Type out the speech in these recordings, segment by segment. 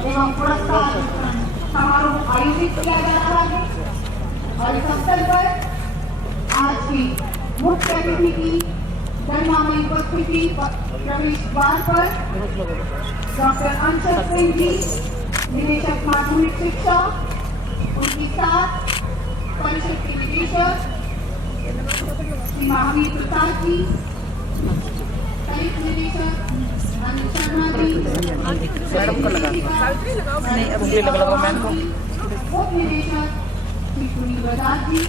एवं पुरस्कार समारोह आयोजित किया जा रहा है और इस अवसर पर आज की मुख्य अतिथि की गरिमामयी उपस्थिति प्रवेश द्वार पर डॉक्टर अंशज सिंह जी, निदेशक माध्यमिक शिक्षा, उनके साथ परिषद के निदेशक श्री महावीर प्रसाद जी, संयुक्त निदेशक अनिल शर्मा जी, उप निदेशक श्री सुनील बजाज जी,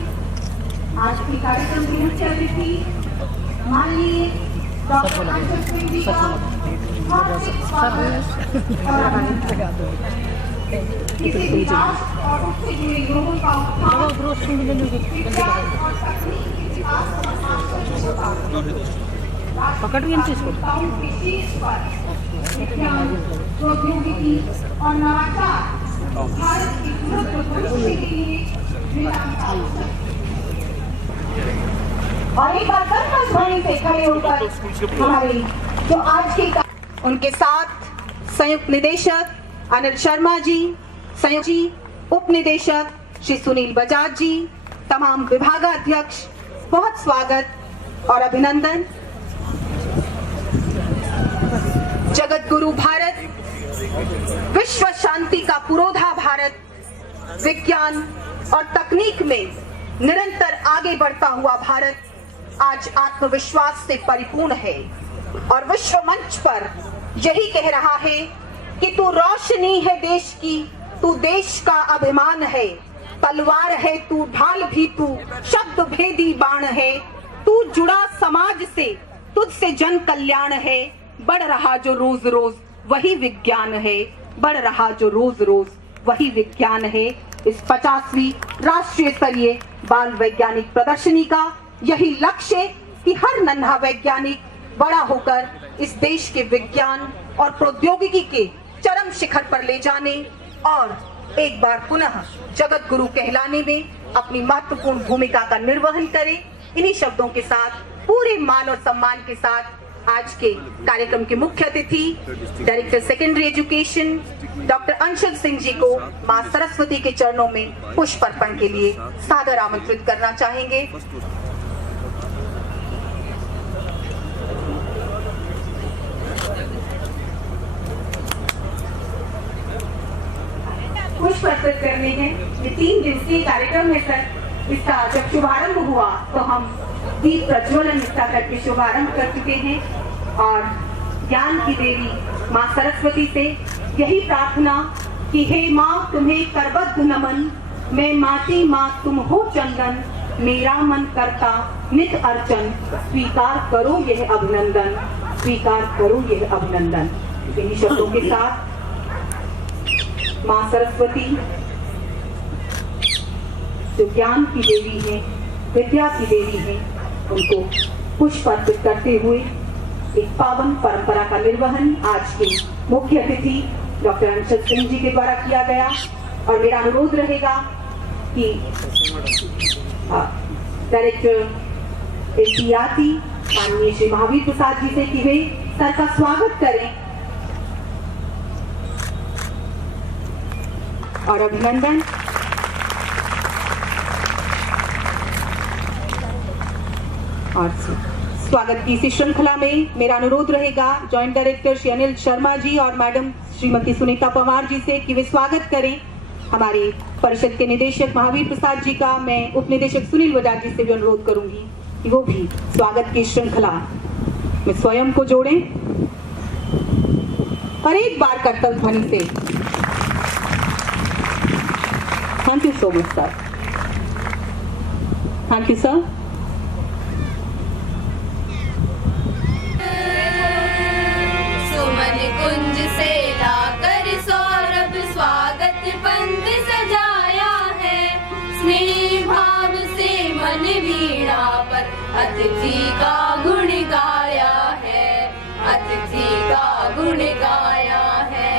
आज के कार्यक्रम के मुख्य अतिथि माननीय डॉक्टर अंशज सिंह जी का हार्दिक स्वागत और अभिनंदन। किसी भी राष्ट्र और उससे जुड़े लोगों का उत्थान विज्ञान और तकनीक के विकास का मार्गदर्शन होता है। राष्ट्रताओं के शीर्ष पर विज्ञान, प्रौद्योगिकी और नवाचार भारत की समृद्ध भविष्य के लिए नितांत आवश्यक है। और एक बार ध्वनि से खड़े होकर हमारी जो आज की उनके साथ संयुक्त निदेशक अनिल शर्मा जी, संयुक्त जी, उप निदेशक श्री सुनील बजाज जी, तमाम विभागाध्यक्ष, बहुत स्वागत और अभिनंदन। जगत गुरु भारत, विश्व शांति का पुरोधा भारत, विज्ञान और तकनीक में निरंतर आगे बढ़ता हुआ भारत आज आत्मविश्वास से परिपूर्ण है और विश्व मंच पर यही कह रहा है कि तू रोशनी है देश की, तू देश का अभिमान है, तलवार है तू, ढाल भी तू, शब्द भेदी बाण है, तू जुड़ा समाज से, तुझसे जन कल्याण है, बढ़ रहा जो रोज रोज वही विज्ञान है, बढ़ रहा जो रोज रोज वही विज्ञान है। इस 50वीं राष्ट्रीय स्तरीय बाल वैज्ञानिक प्रदर्शनी का यही लक्ष्य कि हर नन्हा वैज्ञानिक बड़ा होकर इस देश के विज्ञान और प्रौद्योगिकी के चरम शिखर पर ले जाने और एक बार पुनः जगत गुरु कहलाने में अपनी महत्वपूर्ण भूमिका का निर्वहन करे। इन्हीं शब्दों के साथ पूरे मान और सम्मान के साथ आज के कार्यक्रम के मुख्य अतिथि director secondary education doctor Anshaj Singh ji को मां सरस्वती के चरणों में पुष्प अर्पण के लिए सादर आमंत्रित करना चाहेंगे। पुष्प अर्पित करने हैं। ये 3 दिवसीय कार्यक्रम है सर। इसका जब शुभारंभ हुआ तो हम दीप प्रज्वलन इसका करके शुभारंभ कर चुके हैं और ज्ञान की देवी माँ सरस्वती से यही प्रार्थना कि हे माँ तुम्हें करबद्ध नमन, मैं माटी माँ तुम हो चंदन, मेरा मन करता नित अर्चन, स्वीकार करो यह अभिनंदन, स्वीकार करो यह अभिनंदन। इन्हीं शब्दों के साथ माँ सरस्वती जो ज्ञान की देवी है, विद्या की देवी है, उनको पुष्प अर्पित करते हुए एक पावन परंपरा का निर्वहन आज के मुख्य अतिथि डॉक्टर अंशज सिंह जी के द्वारा किया गया। और मेरा अनुरोध रहेगा कि डायरेक्टर एनसीईआरटी माननीय श्री महावीर प्रसाद जी से कि वे सर का स्वागत करें और अभिनंदन। और स्वागत की इसी श्रृंखला में मेरा अनुरोध रहेगा जॉइंट डायरेक्टर श्री अनिल शर्मा जी और मैडम श्रीमती सुनीता पवार जी से कि वे स्वागत करें हमारे परिषद के निदेशक महावीर प्रसाद जी का। मैं उप निदेशक सुनील बजाज जी से भी अनुरोध करूंगी कि वो भी स्वागत की श्रृंखला में स्वयं को जोड़ें और एक बार कर्तव्य ध्वनि से thank you so much sir. Thank you sir. कुंज से लाकर सौरभ स्वागत पंथ सजाया है, स्नेह भाव से मन वीणा पर अतिथि का गुण गाया है, अतिथि का गुण गाया है।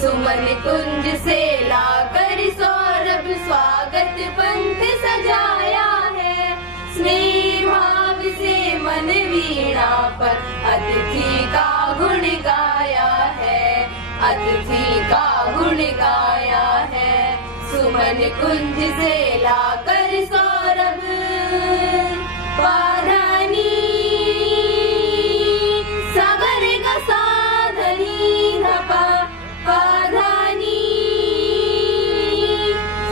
सुमन कुंज से लाकर सौरभ स्वागत पंथ सजाया है, स्नेह भाव से मन वीणा पर अतिथि का गुण गाया है। अतिथि का गुण गाया है। सुमन कुंज से लाकर सौरभ पाधानी सागर का साधनी धपा पाधानी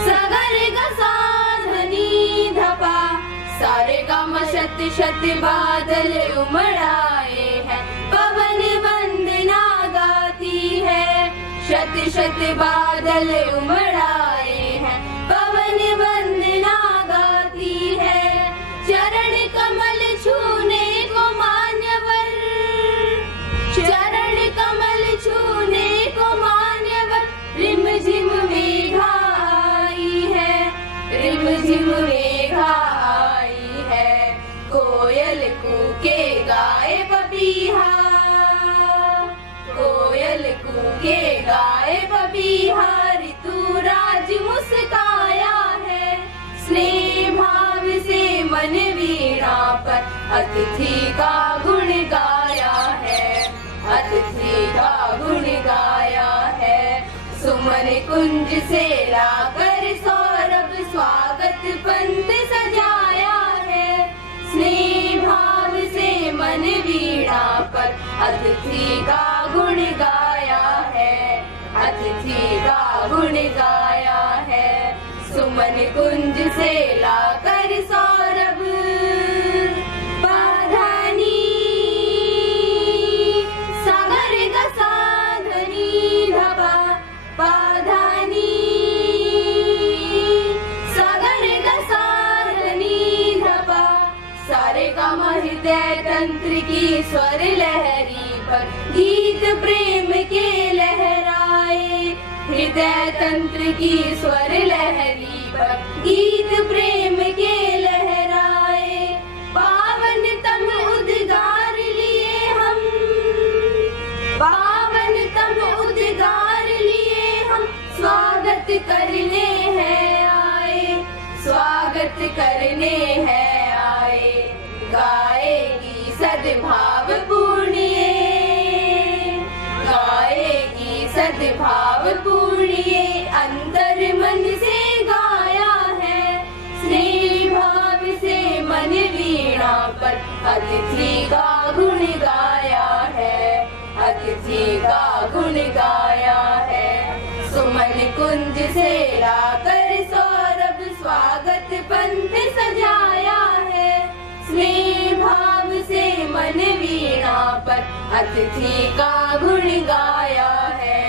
सागर का साधनी धपा सारे गाम शत शत बादल उमड़ाए हैं पवन वंदना गाती है। शत शत बादल उमड़ाए हैं पवन वंदना गाती है। चरण कमल छूने को मान्यवर चरण कमल छूने को मान्यवर रिम झिम मेघा आई है रिम झिम मेघा आई है। कोयल कूके गाए पपीहा कोयल कूके गाए पपीहा ऋतुराज मुस्काया है। स्नेह भाव से मन वीणा पर अतिथि का गुण गाया है अतिथि का गुण गाया है। सुमन कुंज से लाकर सौरभ स्वागत पंथ सजाया है। स्नेह भाव से मन वीणा पर अतिथि का गुण गाया है अतिथि का गुण गाया है। सुमन कुंज से लाकर सौरभ पाधानी सागर का साधनी धपा पाधानी सागर का साधनी धपा सारे गाम हृदय तंत्र की स्वर लहरी पर गीत प्रेम के लहराए। हृदय तंत्र की स्वर लहरी पर गीत प्रेम के लहराए। पावन तम उद्गार लिए हम पावन तम उद्गार लिए हम स्वागत करने हैं आए स्वागत करने हैं आए। गाएगी सद्भाव पूर्णिये गाएगी सद्भाव पूर्णिये अंतर मन से गाया है। स्नेह भाव से मन वीणा पर अतिथि का गुण गाया है अतिथि का गुण गाया है। सुमन कुंज से लाकर सौरभ स्वागत पंथ सजाया है। स्नेह भाव से मन वीणा पर अतिथि का गुण गाया है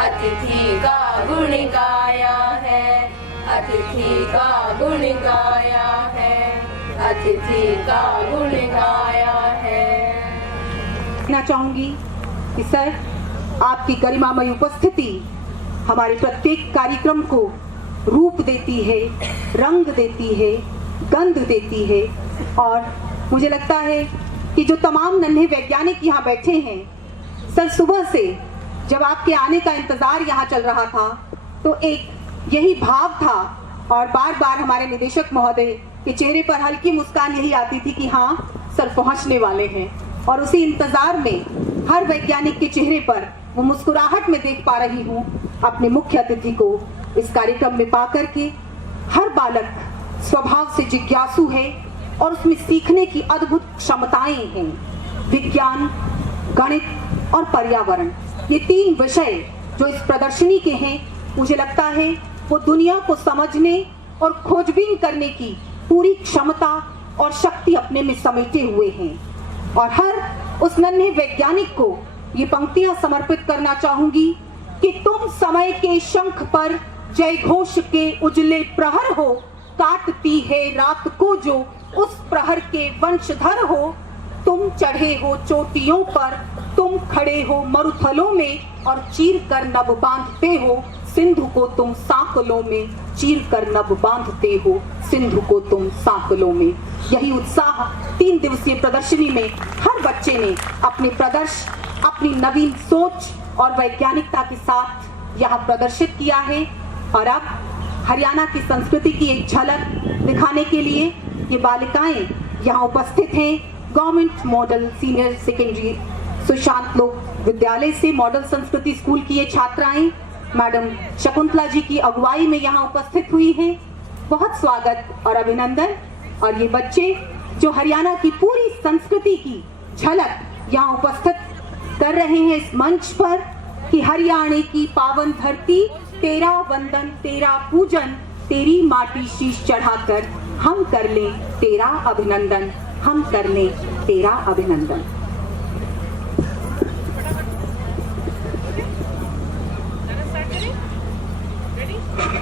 अतिथि का गुण गाया है अतिथि का गुण गाया है अतिथि का गुण गाया है। कहना चाहूंगी कि सर आपकी गरिमामय उपस्थिति हमारे प्रत्येक कार्यक्रम को रूप देती है रंग देती है गंध देती है। और मुझे लगता है कि जो तमाम नन्हे वैज्ञानिक यहाँ बैठे हैं सर सुबह से जब आपके आने का इंतजार यहाँ चल रहा था तो एक यही भाव था और बार बार हमारे निदेशक महोदय के चेहरे पर हल्की मुस्कान यही आती थी कि हाँ सर पहुँचने वाले हैं। और उसी इंतजार में हर वैज्ञानिक के चेहरे पर वो मुस्कुराहट में देख पा रही हूँ अपने मुख्य अतिथि को इस कार्यक्रम में पा करके। हर बालक स्वभाव से जिज्ञासु है और उसमें सीखने की अद्भुत क्षमताएं हैं। विज्ञान गणित और पर्यावरण ये तीन विषय जो इस प्रदर्शनी के हैं मुझे लगता है वो दुनिया को समझने और खोजबीन करने की पूरी क्षमता और शक्ति अपने में समेटे हुए हैं। और हर उस नन्हे वैज्ञानिक को ये पंक्तियां समर्पित करना चाहूंगी कि तुम समय के शंख पर जय घोष के उजले प्रहर हो। काटती है रात को जो उस प्रहर के वंशधर हो। तुम चढ़े हो चोटियों पर तुम खड़े हो मरुथलों में और चीर कर नभ बांधते हो सिंधु को तुम सांकलों में। चीर कर नभ बांधते हो सिंधु को तुम सांकलों में। यही उत्साह 3 दिवसीय प्रदर्शनी में हर बच्चे ने अपनी नवीन सोच और वैज्ञानिकता के साथ यहाँ प्रदर्शित किया है। और अब हरियाणा की संस्कृति की एक झलक दिखाने के लिए ये बालिकाएं यहाँ उपस्थित हैं government model senior secondary Sushant लोक विद्यालय से मॉडल संस्कृति स्कूल की ये छात्राएं मैडम शकुंतला जी की अगुवाई में यहाँ उपस्थित हुई हैं। बहुत स्वागत और अभिनंदन। और ये बच्चे जो हरियाणा की पूरी संस्कृति की झलक यहाँ उपस्थित कर रहे हैं इस मंच पर कि हरियाणा की पावन धरती, तेरा वंदन तेरा पूजन, तेरी माटी शीश चढ़ाकर हम कर लें तेरा अभिनंदन, हम कर लें तेरा अभिनंदन। Thank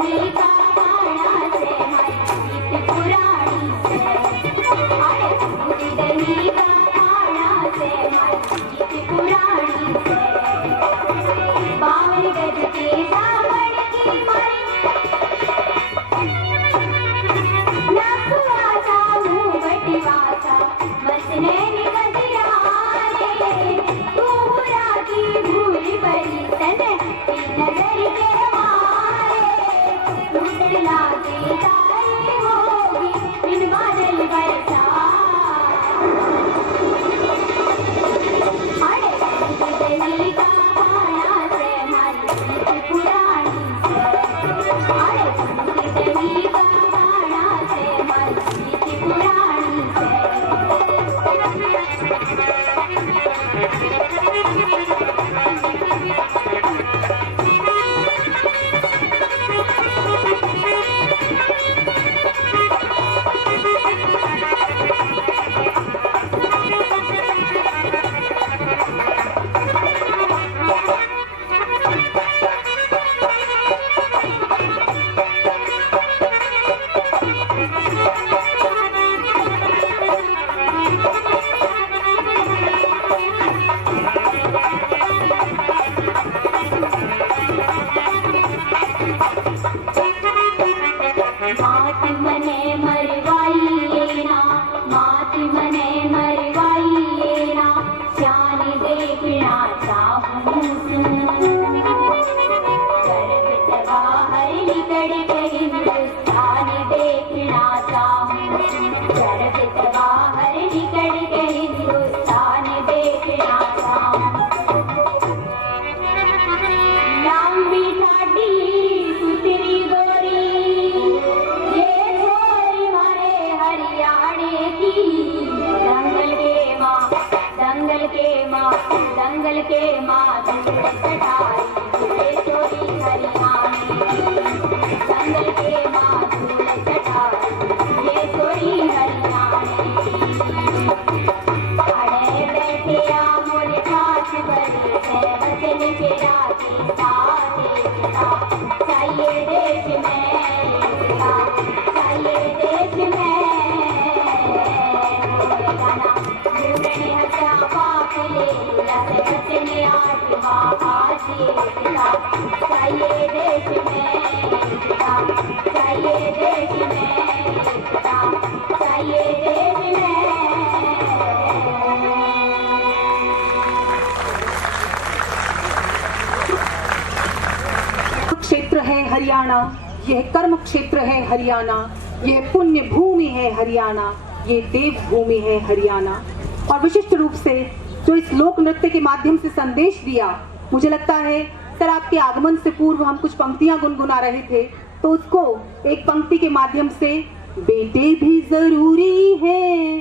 you. बाहर निकल के हिंदुस्तान देखना चाहूं, घर से बाहर निकल के हिंदुस्तान देखना चाहूं। लंबी ठाडी सुतरी गोरी, ये गोरी मारे हरियाणे की, दंगल के माँ, दंगल के माँ, दंगल के माँ कटाई, ये छोरी हरियाणे की, दंगल के माँ कटाई, ये छोरी हरियाणे की। अड़े बैठे आमोल खास बड़े है वतन के राजे सारे पिता, चाहिए देश में एकता, चाहिए देश में गाना भूमि हत्या पाप ले लस वचन आत्मा आज एकता, चाहिए देश में एकता, चाहिए देश में एकता, चाहिए देश में। क्षेत्र है हरियाणा, यह कर्म क्षेत्र है हरियाणा, यह पुण्य भूमि है हरियाणा, ये देव भूमि है हरियाणा। और विशिष्ट रूप से जो इस लोक नृत्य के माध्यम से संदेश दिया, मुझे लगता है सर आपके आगमन से पूर्व हम कुछ पंक्तियां गुनगुना रहे थे, तो उसको एक पंक्ति के माध्यम से बेटे भी जरूरी है,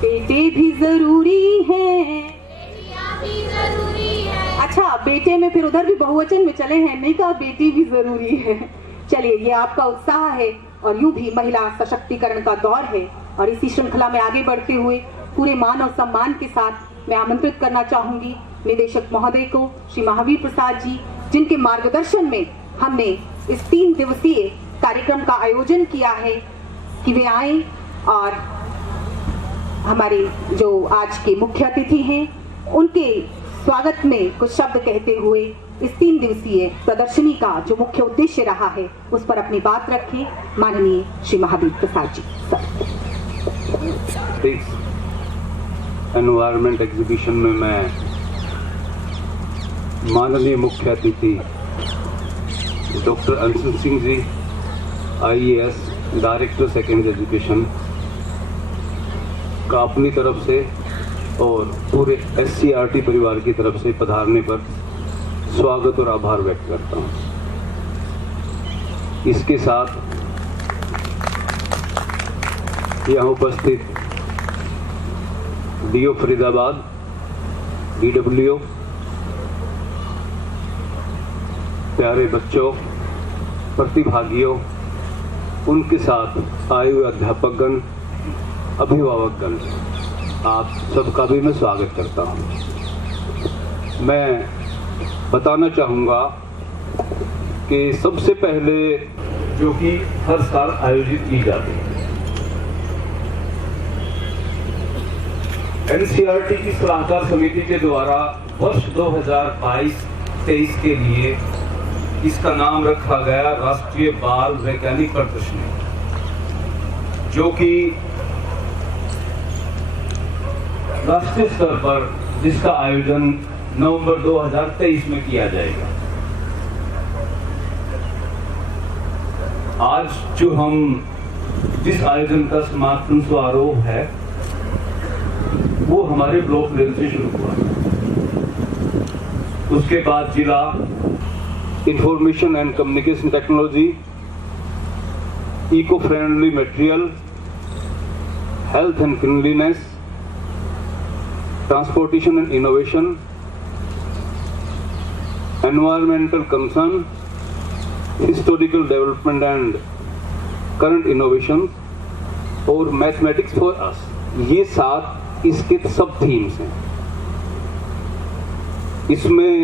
बेटे भी जरूरी है। अच्छा, बेटे में फिर उधर भी बहुवचन में चले हैं, नहीं कहा बेटी भी जरूरी है। चलिए, ये आपका उत्साह है और यूं भी महिला सशक्तिकरण का दौर है। और इसी श्रृंखला में आगे बढ़ते हुए पूरे मान और सम्मान के साथ मैं आमंत्रित करना चाहूंगी निदेशक महोदय को, श्री महावीर प्रसाद जी, जिनके मार्गदर्शन में हमने इस 3 दिवसीय कार्यक्रम का आयोजन किया है, कि वे आए और हमारे जो आज के मुख्य अतिथि हैं उनके स्वागत में कुछ शब्द कहते हुए इस 3 दिवसीय प्रदर्शनी का जो मुख्य उद्देश्य रहा है उस पर अपनी बात रखें माननीय श्री महावीर प्रसाद जी। इस एनवायरमेंट एग्जीबिशन में मैं माननीय मुख्य अतिथि doctor Anshul Singh ji, IAS director second education का अपनी तरफ से और पूरे SCRT परिवार की तरफ से पधारने पर स्वागत और आभार व्यक्त करता हूं। इसके साथ यहाँ उपस्थित DO फरीदाबाद, DWO, प्यारे बच्चों, प्रतिभागियों, उनके साथ आए हुए अध्यापकगण, अभिभावकगण, आप सबका भी मैं स्वागत करता हूं। मैं बताना चाहूँगा कि सबसे पहले जो कि हर साल आयोजित की जाती है, NCERT की सलाहकार समिति के द्वारा वर्ष 2022-23 के लिए इसका नाम रखा गया राष्ट्रीय बाल वैज्ञानिक प्रदर्शनी, जो कि राष्ट्रीय स्तर पर जिसका आयोजन नवंबर 2023 में किया जाएगा। आज जो हम जिस आयोजन का समापन समारोह है वो हमारे ब्लॉक लेवल से शुरू हुआ। उसके बाद जिला information and communication technology, eco friendly material, health and cleanliness, transportation and innovation, environmental concern, historical development and current innovation और मैथमेटिक्स फॉर अस, ये 7 इसके सब थीम्स हैं। इसमें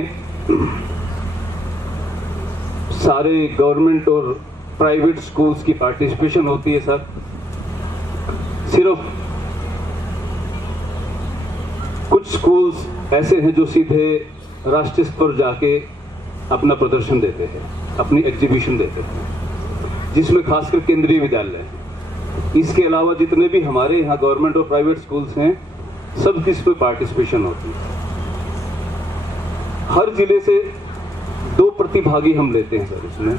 सारे गवर्नमेंट और प्राइवेट स्कूल्स की पार्टिसिपेशन होती है सर। सिर्फ कुछ स्कूल्स ऐसे हैं जो सीधे राष्ट्रीय स्तर पर जाके अपना प्रदर्शन देते हैं, अपनी एग्जीबिशन देते हैं, जिसमें खासकर केंद्रीय विद्यालय हैं। इसके अलावा जितने भी हमारे यहाँ गवर्नमेंट और प्राइवेट स्कूल्स हैं, सबकी इस पर पार्टिसिपेशन होती है। हर जिले से प्रतिभागी हम लेते हैं सर इसमें,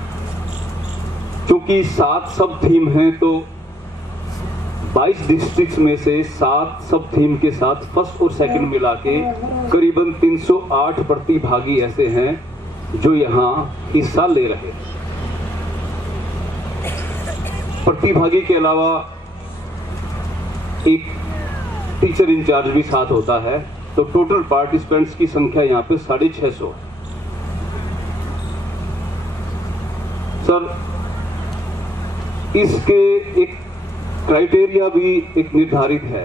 क्योंकि 7 सब थीम हैं तो 22 डिस्ट्रिक्ट्स में से 7 सब थीम के साथ फर्स्ट और सेकंड मिला के करीबन 308 प्रतिभागी ऐसे हैं जो यहाँ हिस्सा ले रहे हैं। प्रतिभागी के अलावा एक टीचर इंचार्ज भी साथ होता है, तो टोटल पार्टिसिपेंट्स की संख्या यहाँ पे 650 है। सर इसके एक क्राइटेरिया भी एक निर्धारित है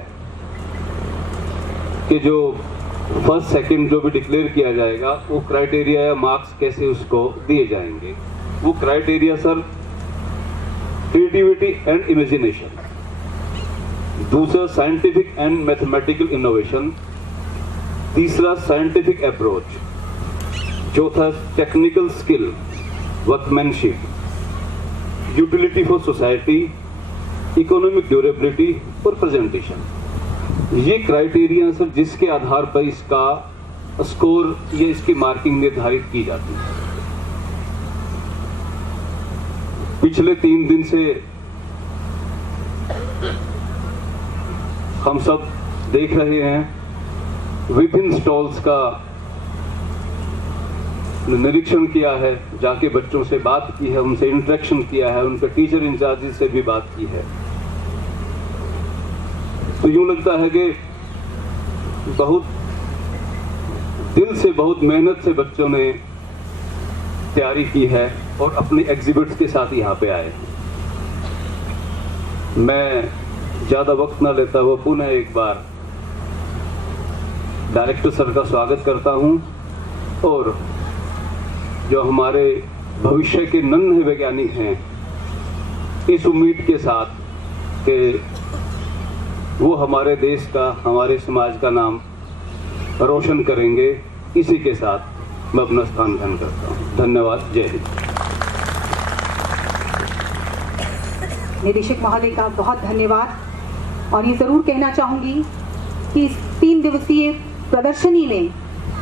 कि जो फर्स्ट सेकंड जो भी डिक्लेयर किया जाएगा वो क्राइटेरिया या मार्क्स कैसे उसको दिए जाएंगे। वो criteria sir creativity and imagination, दूसरा साइंटिफिक एंड मैथमेटिकल इनोवेशन, तीसरा साइंटिफिक अप्रोच, चौथा technical skill, workmanship, utility for society, economic durability और प्रेजेंटेशन। ये क्राइटेरिया सर जिसके आधार पर इसका स्कोर या इसकी मार्किंग निर्धारित की जाती है। पिछले 3 दिन से हम सब देख रहे हैं, विभिन्न स्टॉल्स का निरीक्षण किया है, जाके बच्चों से बात की है, उनसे इंटरेक्शन किया है, उनके टीचर इंचार्ज से भी बात की है। तो यूं लगता है कि बहुत दिल से, बहुत मेहनत से बच्चों ने तैयारी की है और अपने एग्जिबिट्स के साथ यहाँ पे आए। मैं ज्यादा वक्त ना लेता हुआ पुनः एक बार डायरेक्टर सर का स्वागत करता हूँ और जो हमारे भविष्य के नन्हे वैज्ञानिक हैं, इस उम्मीद के साथ कि वो हमारे देश का, हमारे समाज का नाम रोशन करेंगे, इसी के साथ मैं अपना स्थान ग्रहण करता हूँ। धन्यवाद। जय हिंद। निदेशक महोदय का बहुत धन्यवाद। और ये जरूर कहना चाहूंगी कि इस 3 दिवसीय प्रदर्शनी में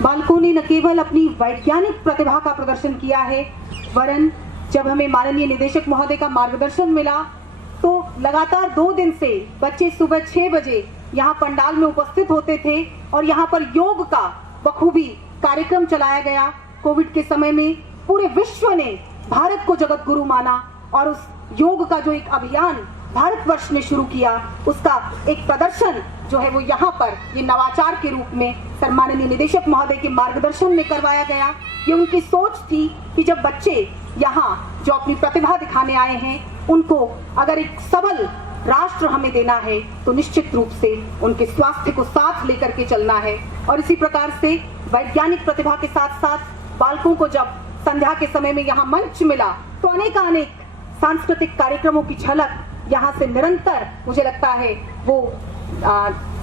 बालकों ने न केवल अपनी वैज्ञानिक प्रतिभा का प्रदर्शन किया है, वरन जब हमें माननीय निदेशक महोदय का मार्गदर्शन मिला तो लगातार 2 दिन से बच्चे सुबह 6 बजे यहाँ पंडाल में उपस्थित होते थे और यहाँ पर योग का बखूबी कार्यक्रम चलाया गया। कोविड के समय में पूरे विश्व ने भारत को जगत गुरु माना और उस योग का जो एक अभियान भारतवर्ष ने शुरू किया, उसका एक प्रदर्शन जो है वो यहाँ पर ये नवाचार के रूप में सम्माननीय निदेशक महोदय के मार्गदर्शन में करवाया गया। ये उनकी सोच थी कि जब बच्चे यहाँ जो अपनी प्रतिभा दिखाने आए हैं, उनको अगर एक सबल राष्ट्र हमें देना है तो निश्चित रूप से उनके स्वास्थ्य को साथ लेकर के चलना है। और इसी प्रकार से वैज्ञानिक प्रतिभा के साथ साथ बालकों को जब संध्या के समय में यहाँ मंच मिला तो अनेक सांस्कृतिक कार्यक्रमों की झलक यहाँ से निरंतर, मुझे लगता है वो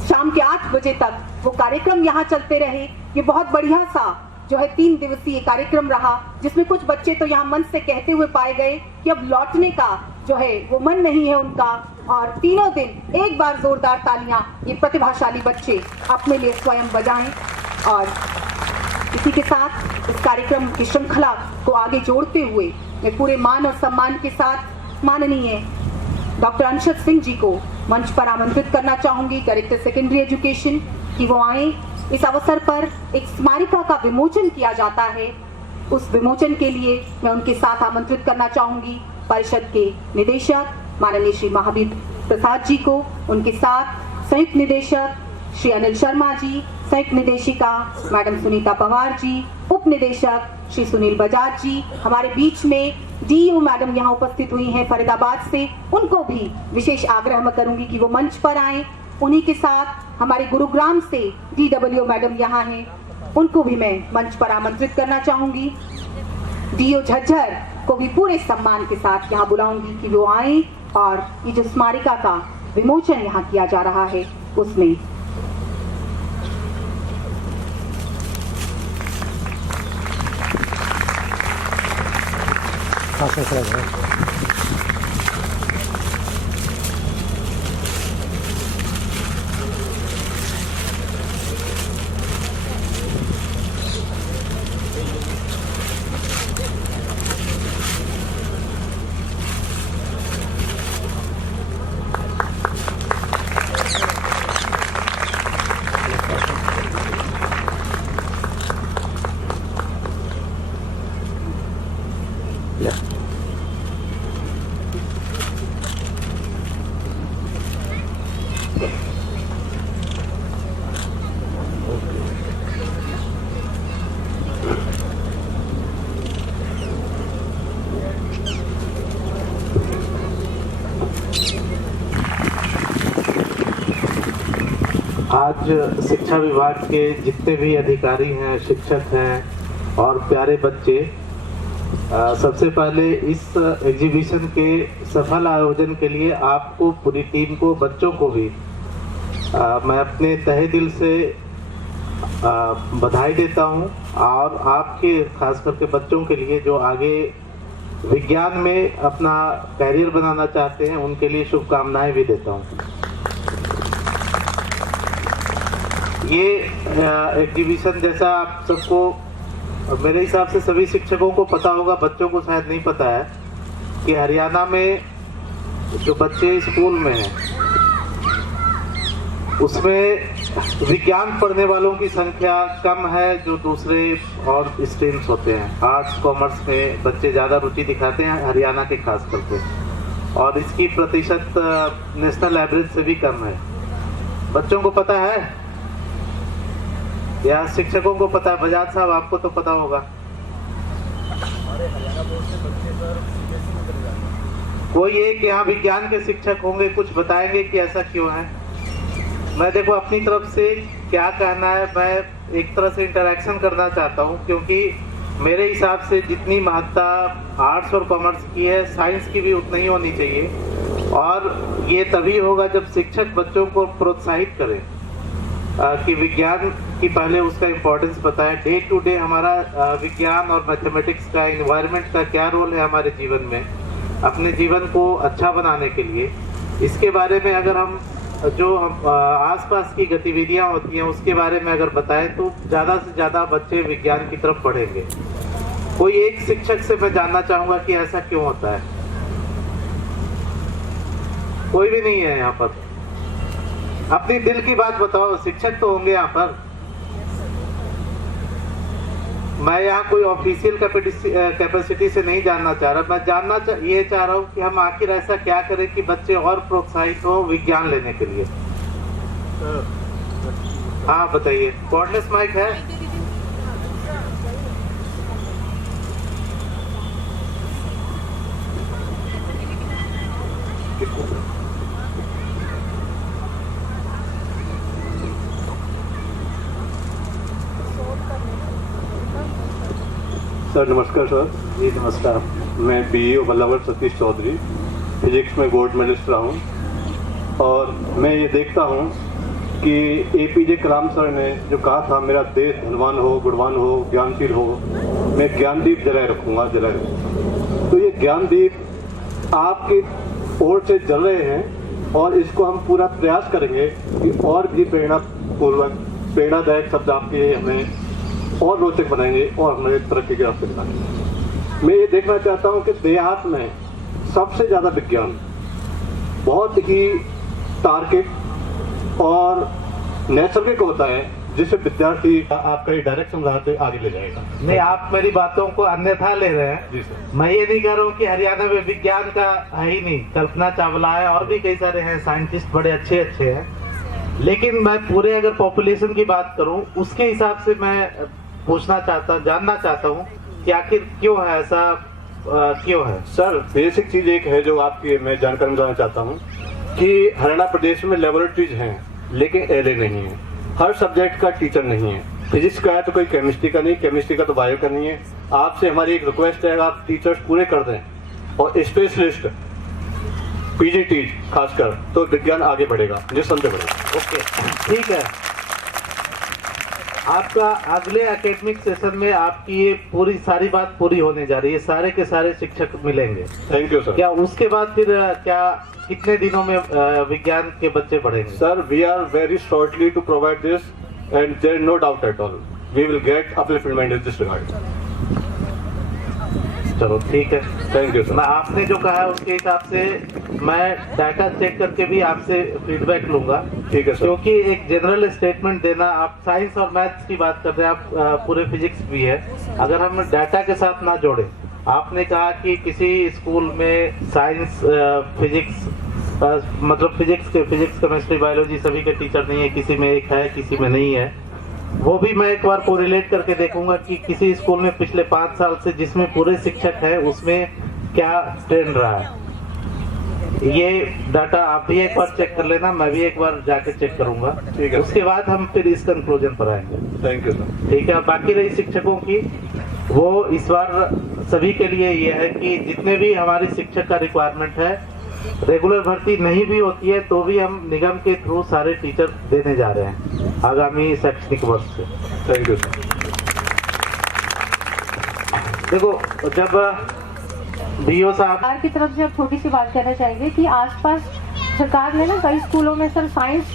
शाम के 8 बजे तक वो कार्यक्रम यहाँ चलते रहे। ये बहुत बढ़िया सा जो है 3 दिवसीय कार्यक्रम रहा, जिसमें कुछ बच्चे तो यहाँ मंच से कहते हुए पाए गए कि अब लौटने का जो है वो मन नहीं है उनका। और तीनों दिन एक बार जोरदार तालियां ये प्रतिभाशाली बच्चे अपने लिए स्वयं बजाएं। और इसी के साथ इस कार्यक्रम की श्रृंखला को आगे जोड़ते हुए मैं पूरे मान और सम्मान के साथ माननीय डॉक्टर अंशद सिंह जी को मंच पर आमंत्रित करना चाहूंगी, डायरेक्टर सेकेंडरी एजुकेशन, कि वो आए। इस अवसर पर एक स्मारिका का विमोचन किया जाता है, उस विमोचन के लिए मैं उनके साथ आमंत्रित करना चाहूंगी परिषद के निदेशक माननीय श्री महावीर प्रसाद जी को, उनके साथ संयुक्त निदेशक श्री अनिल शर्मा जी, संयुक्त निदेशिका मैडम सुनीता पवार जी, उप निदेशक श्री सुनील बजाज जी, हमारे बीच में डीओ मैडम यहाँ उपस्थित हुई हैं फरीदाबाद से, उनको भी विशेष आग्रह मैं करूंगी कि वो मंच पर आए। उन्हीं के साथ हमारे गुरुग्राम से डीडब्ल्यू मैडम यहाँ हैं, उनको भी मैं मंच पर आमंत्रित करना चाहूंगी। डीओ झज्जर को भी पूरे सम्मान के साथ यहाँ बुलाऊंगी कि वो आए और ये जो स्मारिका का विमोचन यहाँ किया जा रहा है उसमें आज शिक्षा विभाग के जितने भी अधिकारी हैं, शिक्षक हैं और प्यारे बच्चे, सबसे पहले इस एग्जीबिशन के सफल आयोजन के लिए आपको, पूरी टीम को, बच्चों को भी मैं अपने तहे दिल से बधाई देता हूं। और आपके, खास करके बच्चों के लिए जो आगे विज्ञान में अपना कैरियर बनाना चाहते हैं, उनके लिए शुभकामनाएं भी देता हूं। ये एग्जीबिशन, जैसा आप सबको, मेरे हिसाब से सभी शिक्षकों को पता होगा, बच्चों को शायद नहीं पता है कि हरियाणा में जो बच्चे स्कूल में हैं उसमें विज्ञान पढ़ने वालों की संख्या कम है जो दूसरे और स्ट्रीम्स होते हैं। आर्ट्स कॉमर्स में बच्चे ज़्यादा रुचि दिखाते हैं हरियाणा के खास करके, और इसकी प्रतिशत नेशनल एवरेज से भी कम है। बच्चों को पता है या शिक्षकों को पता है? बजाज साहब, आपको तो पता होगा। कोई एक यहाँ विज्ञान के शिक्षक होंगे, कुछ बताएंगे कि ऐसा क्यों है। मैं देखो अपनी तरफ से क्या कहना है, मैं एक तरह से इंटरेक्शन करना चाहता हूँ, क्योंकि मेरे हिसाब से जितनी महत्ता आर्ट्स और कॉमर्स की है, साइंस की भी उतनी ही होनी चाहिए। और ये तभी होगा जब शिक्षक बच्चों को प्रोत्साहित करें कि विज्ञान की पहले उसका इम्पोर्टेंस बताएं। डे टू डे हमारा विज्ञान और मैथमेटिक्स का, एनवायरनमेंट का क्या रोल है हमारे जीवन में, अपने जीवन को अच्छा बनाने के लिए। इसके बारे में अगर हम जो आसपास की गतिविधियां होती हैं उसके बारे में अगर बताएं तो ज़्यादा से ज़्यादा बच्चे विज्ञान की तरफ बढ़ेंगे। कोई एक शिक्षक से मैं जानना चाहूँगा कि ऐसा क्यों होता है। कोई भी नहीं है यहाँ पर। अपनी दिल की बात बताओ, शिक्षक तो होंगे यहाँ पर। मैं यहाँ कोई ऑफिशियल कैपेसिटी से नहीं जानना चाह रहा, मैं ये चाह रहा हूँ कि हम आखिर ऐसा क्या करें कि बच्चे और प्रोत्साहित हो विज्ञान लेने के लिए। हाँ बताइए, कॉर्डलेस माइक है? सर नमस्कार। सर जी नमस्कार। मैं BEO बल्लभगढ़ सतीश चौधरी, फिजिक्स में गोल्ड मेडलिस्ट रहा हूँ। और मैं ये देखता हूँ कि APJ कलाम सर ने जो कहा था, मेरा देश धनवान हो, गुणवान हो, ज्ञानशील हो, मैं ज्ञानदीप जलाए रखूँगा, जलाए रखूँगा। तो ये ज्ञानदीप आपकी ओर से जल रहे हैं और इसको हम पूरा प्रयास करेंगे कि और भी प्रेरणादायक शब्द आपके हमें और रोचक बनाएंगे और हमारे तरक्की के रास्ते बनाएंगे। मैं ये देखना चाहता हूँ कि देहात में सबसे ज़्यादा विज्ञान बहुत ही तार्किक और नैसर्गिक होता है, जिससे विद्यार्थी आपका ये डायरेक्शन समझाते आगे ले जाएगा। नहीं, आप मेरी बातों को अन्यथा ले रहे हैं। जी सर। मैं ये नहीं कह रहा हूँ कि हरियाणा में विज्ञान का है ही नहीं, कल्पना चावला है और भी कई सारे हैं साइंटिस्ट, बड़े अच्छे अच्छे हैं। लेकिन मैं पूरे अगर पॉपुलेशन की बात करूँ उसके हिसाब से मैं जानना चाहता हूँ कि आखिर क्यों है ऐसा, क्यों है? सर बेसिक चीज एक है जो आपकी मैं जानकारी देना चाहता हूँ कि हरियाणा प्रदेश में लेबोरेटरीज हैं लेकिन LA नहीं है। हर सब्जेक्ट का टीचर नहीं है। फिजिक्स का है तो कोई केमिस्ट्री का नहीं, केमिस्ट्री का तो बायो का नहीं है। आपसे हमारी एक रिक्वेस्ट है, आप टीचर्स पूरे कर दें और स्पेशलिस्ट PGTs खासकर, तो विज्ञान आगे बढ़ेगा, निस्संदेह बढ़ेगा। ओके, ठीक है। आपका अगले एकेडमिक सेशन में आपकी ये पूरी सारी बात पूरी होने जा रही है, सारे के सारे शिक्षक मिलेंगे। Thank you sir. क्या उसके बाद फिर क्या कितने दिनों में विज्ञान के बच्चे बढ़ेंगे? Sir we are very shortly to provide this and there is no doubt at all, we will get upliftment in this regard. चलो ठीक है, थैंक यू सर। मैं आपने जो कहा है उसके हिसाब से मैं डाटा चेक करके भी आपसे फीडबैक लूंगा। ठीक है सर। क्योंकि एक जनरल स्टेटमेंट देना, आप साइंस और मैथ्स की बात कर रहे हैं, आप पूरे फिजिक्स भी है, अगर हम डाटा के साथ ना जोड़े आपने कहा कि किसी स्कूल में साइंस फिजिक्स मतलब फिजिक्स केमिस्ट्री बायोलॉजी सभी के टीचर नहीं है, किसी में एक है किसी में नहीं है। वो भी मैं एक बार कोरिलेट करके देखूंगा कि किसी स्कूल में पिछले 5 साल से जिसमें पूरे शिक्षक है उसमें क्या ट्रेंड रहा है। ये डाटा आप भी एक बार चेक कर लेना, मैं भी एक बार जाके चेक करूंगा। ठीक है। उसके बाद हम फिर इस कंक्लूजन पर आएंगे। Thank you sir. ठीक है। बाकी रही शिक्षकों की, वो इस बार सभी के लिए ये है कि जितने भी हमारी शिक्षक का रिक्वायरमेंट है, रेगुलर भर्ती नहीं भी होती है तो भी हम निगम के थ्रू सारे टीचर देने जा रहे हैं आगामी शैक्षणिक वर्ष से। Thank you sir. देखो, जब बीओ साहब सरकार की तरफ से अब छोटी सी बात करना चाहेंगे कि आसपास सरकार ने ना कई स्कूलों में सर साइंस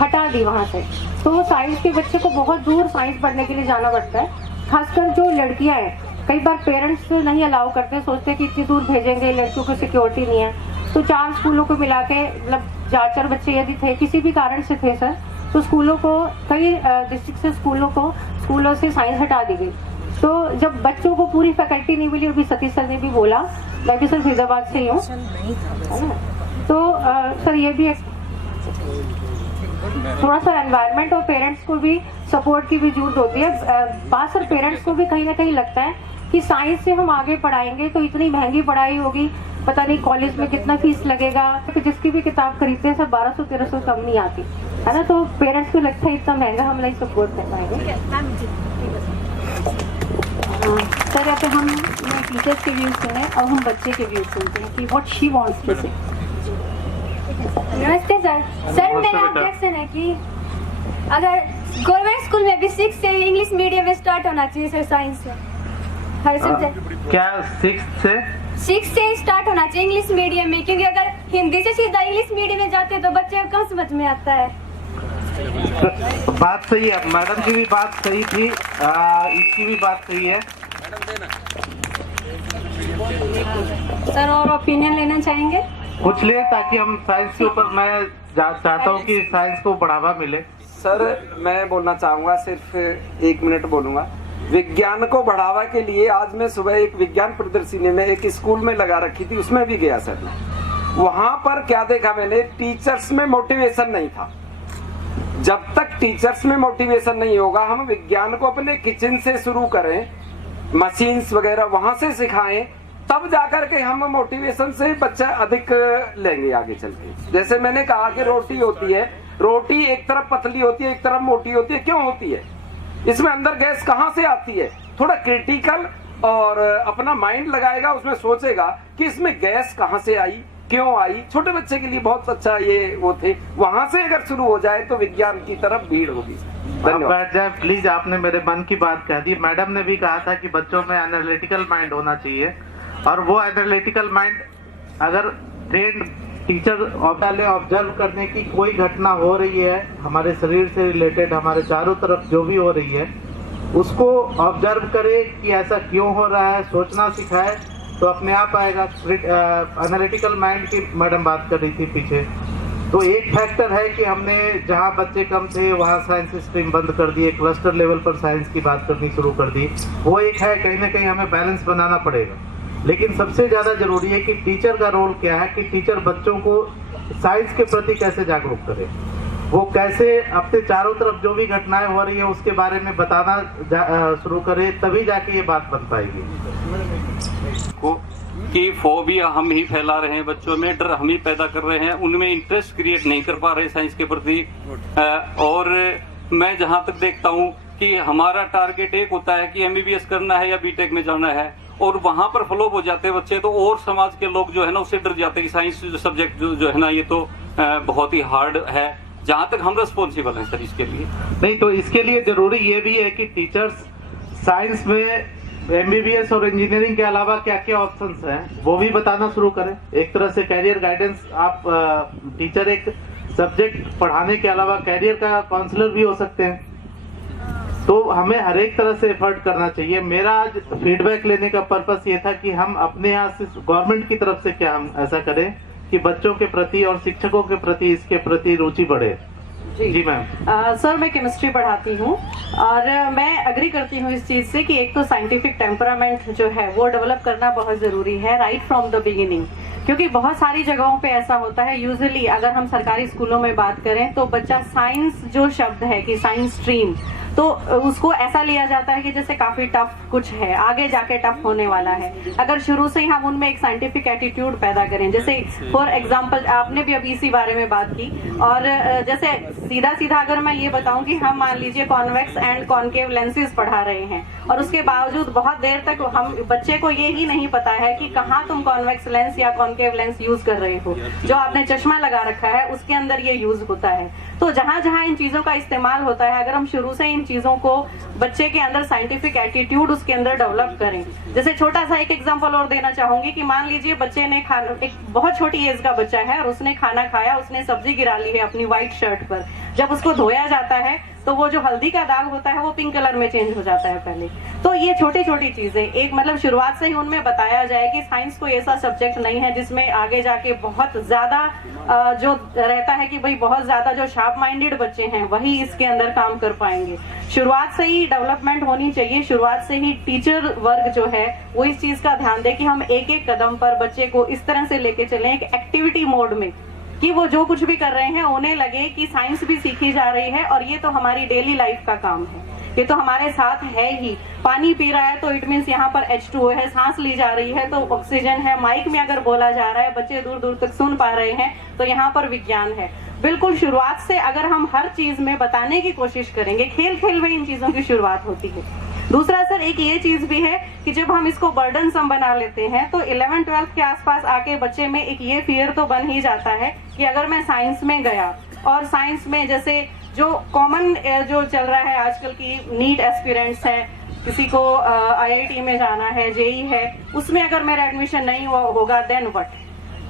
हटा दी वहाँ से, तो साइंस के बच्चे को बहुत दूर साइंस पढ़ने के लिए जाना पड़ता है। खासकर जो लड़कियाँ हैं, कई बार पेरेंट्स नहीं अलाउ करते, सोचते हैं कि इतनी दूर भेजेंगे, लड़कियों को सिक्योरिटी नहीं है। तो 4 स्कूलों को मिला के मतलब 4 बच्चे यदि थे, किसी भी कारण से थे सर, तो स्कूलों को कई डिस्ट्रिक्ट से स्कूलों से साइंस हटा दी गई। तो जब बच्चों को पूरी फैकल्टी नहीं मिली, अभी सतीश सर ने भी बोला, मैं भी सर फरीदाबाद से ही हूँ, तो सर ये भी एक थोड़ा सा एनवायरनमेंट और पेरेंट्स को भी सपोर्ट की भी जरूरत होती है। बात सर पेरेंट्स को भी कहीं ना कहीं लगता है कि साइंस से हम आगे पढ़ाएंगे तो इतनी महंगी पढ़ाई होगी, पता नहीं कॉलेज में कितना फीस लगेगा, तो जिसकी भी किताब खरीदते हैं सर 1200-1300 कम नहीं आती है ना, तो पेरेंट्स को लगता है इतना महंगा हम नहीं सपोर्ट कर पाएंगे। सर यहाँ पे हम टीचर्स के व्यूज सुने और हम बच्चे के व्यूज सुनते हैं कि व्हाट शी वांट्स टू से। नमस्ते सर। सर मेरा ऑब्जेक्शन है कि अगर गवर्नमेंट स्कूल में भी 6 से इंग्लिश मीडियम में स्टार्ट होना चाहिए सर, साइंस में हर सब्जेक्ट। क्या 6 से स्टार्ट होना चाहिए इंग्लिश मीडियम में, क्योंकि अगर हिंदी से सीधा इंग्लिश मीडियम में जाते हैं तो बच्चे को कम समझ में आता है। बात सही है, मैडम की भी बात सही थी, इसकी भी बात सही है। सर और ओपिनियन लेना चाहेंगे कुछ ले, ताकि हम साइंस के ऊपर, मैं चाहता हूँ कि साइंस को बढ़ावा मिले। सर मैं बोलना चाहूँगा, सिर्फ 1 मिनट बोलूँगा। विज्ञान को बढ़ावा के लिए आज मैं सुबह एक विज्ञान प्रदर्शनी में एक स्कूल में लगा रखी थी, उसमें भी गया सर। वहां पर क्या देखा मैंने, टीचर्स में मोटिवेशन नहीं था। जब तक टीचर्स में मोटिवेशन नहीं होगा, हम विज्ञान को अपने किचन से शुरू करें, मशीन्स वगैरह वहां से सिखाएं, तब जाकर के हम मोटिवेशन से बच्चा अधिक लेंगे आगे चल के। जैसे मैंने कहा कि रोटी होती है, रोटी एक तरफ पतली होती है, एक तरफ मोटी होती है, क्यों होती है? इसमें अंदर गैस कहाँ से आती है? थोड़ा क्रिटिकल और अपना माइंड लगाएगा, उसमें सोचेगा कि इसमें गैस कहाँ से आई, क्यों आई। छोटे बच्चे के लिए बहुत अच्छा ये वो थे, वहां से अगर शुरू हो जाए तो विज्ञान की तरफ भीड़ होगी। आप बैठ जाए प्लीज, आपने मेरे मन की बात कह दी। मैडम ने भी कहा था कि बच्चों में एनालिटिकल माइंड होना चाहिए, और वो एनालिटिकल माइंड अगर ट्रेंड टीचर ऑब्जर्व करने की कोई घटना हो रही है हमारे शरीर से रिलेटेड, हमारे चारों तरफ जो भी हो रही है, उसको ऑब्जर्व करे कि ऐसा क्यों हो रहा है, सोचना सिखाए, तो अपने आप आएगा। एनालिटिकल माइंड की मैडम बात कर रही थी पीछे, तो एक फैक्टर है कि हमने जहाँ बच्चे कम थे वहाँ साइंस स्ट्रीम बंद कर दी, क्लस्टर लेवल पर साइंस की बात करनी शुरू कर दी। वो एक है, कहीं ना कहीं हमें बैलेंस बनाना पड़ेगा। लेकिन सबसे ज्यादा जरूरी है कि टीचर का रोल क्या है, कि टीचर बच्चों को साइंस के प्रति कैसे जागरूक करे, वो कैसे अपने चारों तरफ जो भी घटनाएं हो रही है उसके बारे में बताना शुरू करे, तभी जाके ये बात बन पाएगी। कि फोबिया हम ही फैला रहे हैं बच्चों में, डर हम ही पैदा कर रहे हैं, उनमें इंटरेस्ट क्रिएट नहीं कर पा रहे साइंस के प्रति। और मैं जहां तक देखता हूं कि हमारा टारगेट एक होता है कि एमबीबीएस करना है या बीटेक में जाना है, और वहां पर फ्लॉप हो जाते हैं बच्चे, तो और समाज के लोग जो है ना उससे डर जाते हैं कि साइंस सब्जेक्ट जो है ना ये तो बहुत ही हार्ड है। जहां तक हम रिस्पॉन्सिबल हैं सर इसके लिए। नहीं, तो इसके लिए जरूरी ये भी है कि टीचर्स साइंस में एमबीबीएस और इंजीनियरिंग के अलावा क्या क्या ऑप्शंस हैं वो भी बताना शुरू करें। एक तरह से कैरियर गाइडेंस, आप टीचर एक सब्जेक्ट पढ़ाने के अलावा कैरियर का काउंसलर भी हो सकते हैं। तो हमें हर एक तरह से एफर्ट करना चाहिए। मेरा आज फीडबैक लेने का पर्पस ये था कि हम अपने यहाँ से गवर्नमेंट की तरफ से क्या हम ऐसा करें कि बच्चों के प्रति और शिक्षकों के प्रति इसके प्रति रुचि बढ़े। जी मैम। सर मैं केमिस्ट्री पढ़ाती हूँ और मैं अग्री करती हूँ इस चीज़ से कि एक तो साइंटिफिक टेम्परामेंट जो है वो डेवलप करना बहुत ज़रूरी है राइट फ्रॉम द बिगिनिंग, क्योंकि बहुत सारी जगहों पे ऐसा होता है। यूजुअली अगर हम सरकारी स्कूलों में बात करें तो बच्चा साइंस जो शब्द है कि साइंस स्ट्रीम, तो उसको ऐसा लिया जाता है कि जैसे काफी टफ कुछ है, आगे जाके टफ होने वाला है। अगर शुरू से ही हम उनमें एक साइंटिफिक एटीट्यूड पैदा करें, जैसे फॉर एग्जांपल आपने भी अभी इसी बारे में बात की, और जैसे सीधा सीधा अगर मैं ये बताऊं कि हम मान लीजिए कॉन्वेक्स एंड कॉनकेव लेंसेज पढ़ा रहे हैं और उसके बावजूद बहुत देर तक हम बच्चे को ये ही नहीं पता है कि कहाँ तुम कॉन्वेक्स लेंस या कॉनकेव लेंस यूज कर रहे हो, जो आपने चश्मा लगा रखा है उसके अंदर ये यूज होता है। तो जहां जहां इन चीजों का इस्तेमाल होता है, अगर हम शुरू से इन चीजों को बच्चे के अंदर साइंटिफिक एटीट्यूड उसके अंदर डेवलप करें। जैसे छोटा सा एक एग्जांपल और देना चाहूंगी कि मान लीजिए बच्चे ने खाना, एक बहुत छोटी एज का बच्चा है और उसने खाना खाया, उसने सब्जी गिरा ली है अपनी व्हाइट शर्ट पर, जब उसको धोया जाता है तो वो जो हल्दी का दाग होता है वो पिंक कलर में चेंज हो जाता है पहले। तो ये छोटी छोटी चीजें एक मतलब शुरुआत से ही उनमें बताया जाए कि साइंस कोई ऐसा सब्जेक्ट नहीं है जिसमें आगे जाके बहुत ज्यादा जो रहता है कि भाई बहुत ज्यादा जो शार्प माइंडेड बच्चे हैं वही इसके अंदर काम कर पाएंगे। शुरुआत से ही डेवलपमेंट होनी चाहिए, शुरुआत से ही टीचर वर्ग जो है वो इस चीज का ध्यान दे कि हम एक एक कदम पर बच्चे को इस तरह से लेके चलें एक एक्टिविटी मोड में, कि वो जो कुछ भी कर रहे हैं उन्हें लगे कि साइंस भी सीखी जा रही है और ये तो हमारी डेली लाइफ का काम है, ये तो हमारे साथ है ही। पानी पी रहा है तो इट मीन्स यहाँ पर H2O है, सांस ली जा रही है तो ऑक्सीजन है, माइक में अगर बोला जा रहा है बच्चे दूर दूर तक सुन पा रहे हैं तो यहाँ पर विज्ञान है। बिल्कुल शुरुआत से अगर हम हर चीज में बताने की कोशिश करेंगे, खेल खेल में इन चीजों की शुरुआत होती है। दूसरा सर एक ये चीज भी है कि जब हम इसको बर्डनसम बना लेते हैं तो 11-12 के आसपास आके बच्चे में एक ये फियर तो बन ही जाता है कि अगर मैं साइंस में गया और साइंस में जैसे जो कॉमन जो चल रहा है आजकल की नीट एस्पिरेंट्स है, किसी को IIT में जाना है, JEE है, उसमें अगर मेरा एडमिशन नहीं होगा देन व्हाट,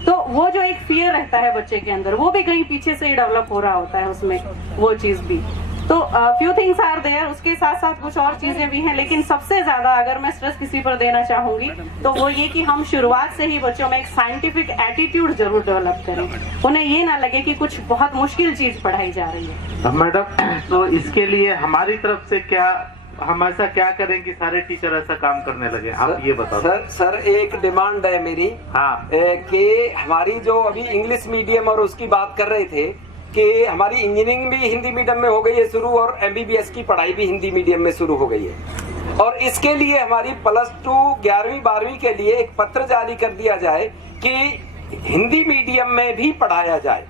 तो वो जो एक फियर रहता है बच्चे के अंदर वो भी कहीं पीछे से ही डेवलप हो रहा होता है उसमें वो चीज भी। तो फ्यू थिंग्स आर देयर, उसके साथ साथ कुछ और चीजें भी हैं, लेकिन सबसे ज्यादा अगर मैं स्ट्रेस किसी पर देना चाहूंगी तो वो ये कि हम शुरुआत से ही बच्चों में एक साइंटिफिक एटीट्यूड जरूर डेवलप करें, उन्हें ये ना लगे कि कुछ बहुत मुश्किल चीज पढ़ाई जा रही है। मैडम तो इसके लिए हमारी तरफ से क्या, हम ऐसा क्या करें कि सारे टीचर ऐसा काम करने लगे, आप ये बताओ। सर एक डिमांड है मेरी, हाँ, कि हमारी जो अभी इंग्लिश मीडियम और उसकी बात कर रहे थे कि हमारी इंजीनियरिंग भी हिंदी मीडियम में हो गई है शुरू और MBBS की पढ़ाई भी हिंदी मीडियम में शुरू हो गई है, और इसके लिए हमारी +2 11वीं 12वीं के लिए एक पत्र जारी कर दिया जाए कि हिंदी मीडियम में भी पढ़ाया जाए।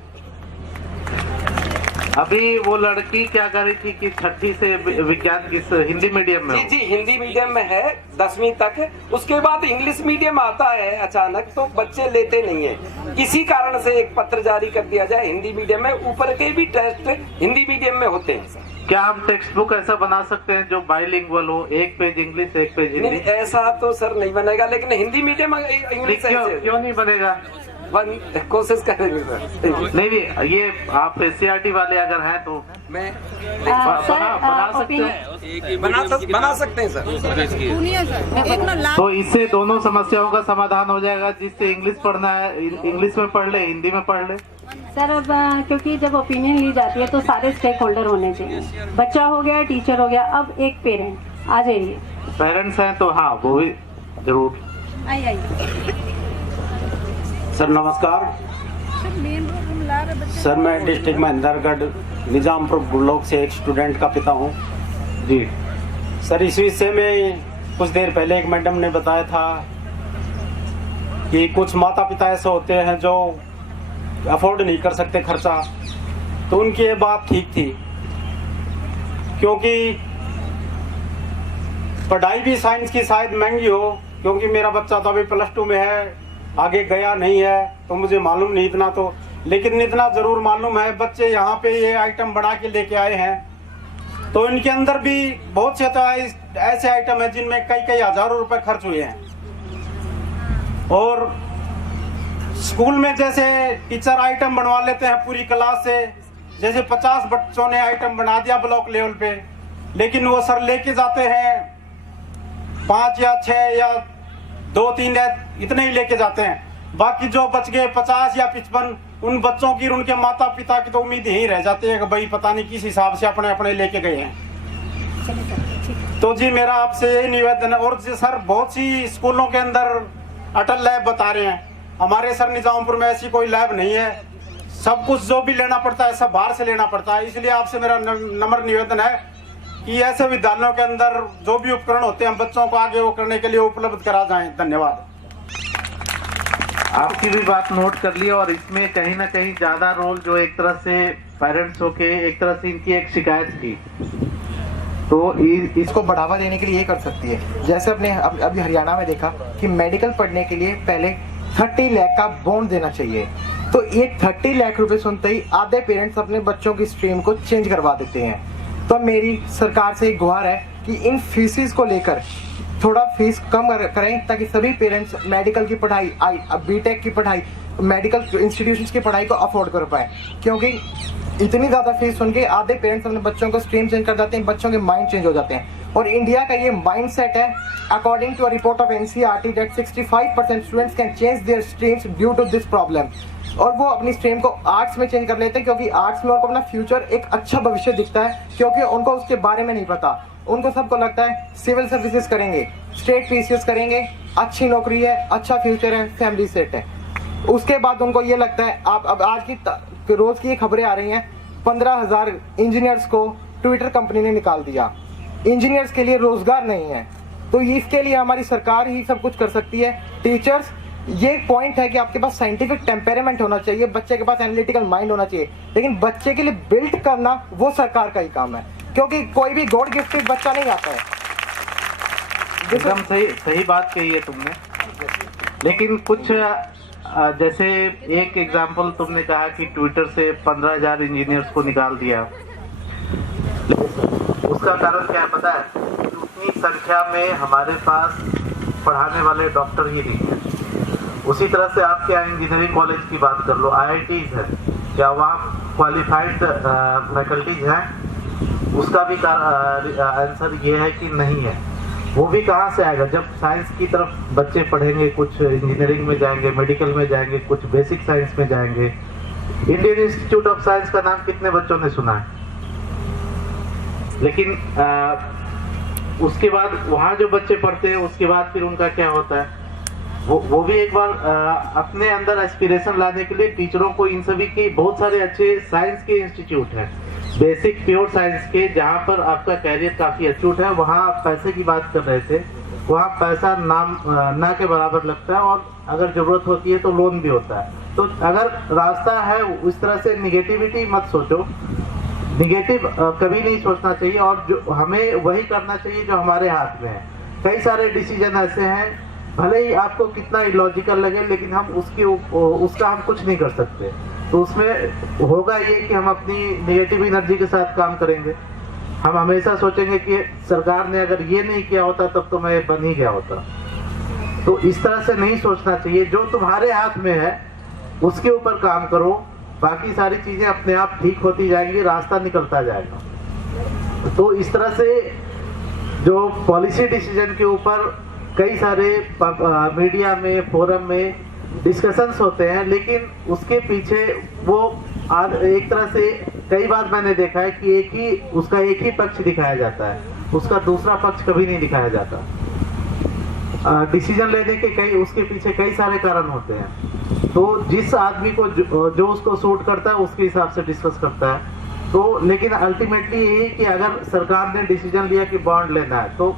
अभी वो लड़की क्या कर रही थी कि 6ठी से विज्ञान की हिंदी मीडियम में? जी हिंदी मीडियम में है 10वीं तक, उसके बाद इंग्लिश मीडियम आता है अचानक तो बच्चे लेते नहीं है। इसी कारण से एक पत्र जारी कर दिया जाए हिंदी मीडियम में, ऊपर के भी टेस्ट हिंदी मीडियम में होते हैं। क्या हम टेक्स्ट बुक ऐसा बना सकते हैं जो बाइलिंगुअल हो, एक पेज इंग्लिश एक पेज हिंदी? ऐसा तो सर नहीं बनेगा, लेकिन हिंदी मीडियम इंग्लिश क्यों नहीं बनेगा? कोशिश करेंगे सर। नहीं ये आप SCERT वाले अगर हैं तो मैं बना सकते हैं सर। तो इससे दोनों समस्याओं का समाधान हो जाएगा, जिससे इंग्लिश पढ़ना है इंग्लिश में पढ़ ले, हिंदी में पढ़ ले। सर अब क्योंकि जब ओपिनियन ली जाती है तो सारे स्टेक होल्डर होने चाहिए, बच्चा हो गया, टीचर हो गया, अब एक पेरेंट आ जाइए। पेरेंट्स हैं तो हाँ वो भी जरूर। सर नमस्कार सर, मैं डिस्ट्रिक्ट महेंद्रगढ़ निजामपुर ब्लॉक से एक स्टूडेंट का पिता हूँ जी। सर इस विषय में कुछ देर पहले एक मैडम ने बताया था कि कुछ माता पिता ऐसे होते हैं जो अफोर्ड नहीं कर सकते खर्चा, तो उनकी ये बात ठीक थी, क्योंकि पढ़ाई भी साइंस की शायद महंगी हो, क्योंकि मेरा बच्चा तो अभी +2 में है, आगे गया नहीं है तो मुझे मालूम नहीं इतना तो, लेकिन इतना जरूर मालूम है बच्चे यहाँ पे ये आइटम बना के लेके आए हैं तो इनके अंदर भी बहुत से ऐसे आइटम है जिनमें कई हजारों रुपए खर्च हुए हैं। और स्कूल में जैसे टीचर आइटम बनवा लेते हैं पूरी क्लास से, जैसे 50 बच्चों ने आइटम बना दिया ब्लॉक लेवल पे, लेकिन वो सर लेके जाते हैं 5 या 6 या 2-3 इतने ही लेके जाते हैं, बाकी जो बच गए 50 या 55 उन बच्चों की, उनके माता पिता की तो उम्मीद यही रह जाती है कि भाई पता नहीं किस हिसाब से अपने अपने लेके गए हैं। तो जी मेरा आपसे यही निवेदन है। और जी सर, बहुत सी स्कूलों के अंदर अटल लैब बता रहे हैं, हमारे सर निजामपुर में ऐसी कोई लैब नहीं है। सब कुछ जो भी लेना पड़ता है सब बाहर से लेना पड़ता है। इसलिए आपसे मेरा नम्र निवेदन है कि ऐसे विद्यालयों के अंदर जो भी उपकरण होते हैं बच्चों को आगे वो करने के लिए उपलब्ध करा जाएं। धन्यवाद। आपकी भी बात नोट कर ली, और इसमें कहीं ना कहीं ज्यादा रोल जो एक तरह से पेरेंट्स होके एक तरह से इनकी एक शिकायत की, तो इसको बढ़ावा देने के लिए ये कर सकती है। जैसे अपने अभी हरियाणा में देखा कि मेडिकल पढ़ने के लिए पहले 30 लाख का बॉन्ड देना चाहिए, तो ये 30 लाख रुपए सुनते ही आधे पेरेंट्स अपने बच्चों की स्ट्रीम को चेंज करवा देते हैं। तो मेरी सरकार से एक गुहार है कि इन फीसिस को लेकर थोड़ा फीस कम करें, ताकि सभी पेरेंट्स मेडिकल की पढ़ाई, बीटेक की पढ़ाई, मेडिकल इंस्टीट्यूशंस की पढ़ाई को अफोर्ड कर पाए। क्योंकि इतनी ज़्यादा फीस सुन के आधे पेरेंट्स अपने बच्चों को स्ट्रीम चेंज कर जाते हैं, बच्चों के माइंड चेंज हो जाते हैं। और इंडिया का ये माइंड सेट है, according to a report of NCERT, that 65% students can change their streams due to this problem. और वो अपनी स्ट्रीम को आर्ट्स में चेंज कर लेते हैं, क्योंकि आर्ट्स में उनको अपना फ्यूचर एक अच्छा भविष्य दिखता है, क्योंकि उनको उसके बारे में नहीं पता। उनको सबको लगता है सिविल सर्विसेज करेंगे, स्टेट PCS करेंगे, अच्छी नौकरी है, अच्छा फ्यूचर है, फैमिली सेट है। उसके बाद उनको ये लगता है, आप अब आज की रोज की खबरें आ रही हैं, 15,000 इंजीनियर्स को ट्विटर कंपनी ने निकाल दिया। इंजीनियर्स के लिए रोजगार नहीं है, तो इसके लिए हमारी सरकार ही सब कुछ कर सकती है। टीचर्स, ये पॉइंट है कि आपके पास साइंटिफिक टेम्पेरामेंट होना चाहिए, बच्चे के पास एनालिटिकल माइंड होना चाहिए, लेकिन बच्चे के लिए बिल्ड करना वो सरकार का ही काम है, क्योंकि कोई भी गॉड गिफ्टेड बच्चा नहीं आता है। एकदम सही बात कही है तुमने। लेकिन कुछ जैसे एक एग्जांपल तुमने कहा कि ट्विटर से 15,000 इंजीनियर्स को निकाल दिया, उसका कारण क्या है पता है? उतनी संख्या में हमारे पास पढ़ाने वाले डॉक्टर ही नहीं है। उसी तरह से आप क्या इंजीनियरिंग कॉलेज की बात कर लो, IITs है, क्या वहाँ क्वालिफाइड फैकल्टीज हैं? उसका भी आंसर ये है कि नहीं है। वो भी कहाँ से आएगा? जब साइंस की तरफ बच्चे पढ़ेंगे, कुछ इंजीनियरिंग में जाएंगे, मेडिकल में जाएंगे, कुछ बेसिक साइंस में जाएंगे। इंडियन इंस्टीट्यूट ऑफ साइंस का नाम कितने बच्चों ने सुना है? लेकिन उसके बाद वहाँ जो बच्चे पढ़ते हैं, उसके बाद फिर उनका क्या होता है? वो भी एक बार अपने अंदर एस्पिरेशन लाने के लिए टीचरों को, इन सभी की बहुत सारे अच्छे साइंस के इंस्टीट्यूट हैं, बेसिक प्योर साइंस के, जहाँ पर आपका कैरियर काफी अचूट है। वहाँ पैसे की बात कर रहे थे, वहाँ पैसा ना के बराबर लगता है, और अगर जरूरत होती है तो लोन भी होता है। तो अगर रास्ता है उस तरह से निगेटिविटी मत सोचो, निगेटिव कभी नहीं सोचना चाहिए, और जो हमें वही करना चाहिए जो हमारे हाथ में है। कई सारे डिसीजन ऐसे हैं, भले ही आपको कितना इलॉजिकल लगे, लेकिन हम उसका हम कुछ नहीं कर सकते। तो उसमें होगा ये कि हम अपनी नेगेटिव एनर्जी के साथ काम करेंगे। हम हमेशा सोचेंगे कि सरकार ने अगर ये नहीं किया होता तब तो मैं बन ही गया होता। तो इस तरह से नहीं सोचना चाहिए। जो तुम्हारे हाथ में है उसके ऊपर काम करो, बाकी सारी चीजें अपने आप ठीक होती जाएंगी, रास्ता निकलता जाएगा। तो इस तरह से जो पॉलिसी डिसीजन के ऊपर कई सारे मीडिया में, फोरम में डिस्कशंस होते हैं, लेकिन उसके पीछे वो एक तरह से कई बार मैंने देखा है कि उसका एक ही पक्ष दिखाया जाता है, उसका दूसरा पक्ष कभी नहीं दिखाया जाता। डिसीजन लेने के उसके पीछे कई सारे कारण होते हैं। तो जिस आदमी को जो उसको सूट करता है उसके हिसाब से डिस्कस करता है। तो लेकिन अल्टीमेटली यही कि अगर सरकार ने डिसीजन लिया कि बॉन्ड लेना है, तो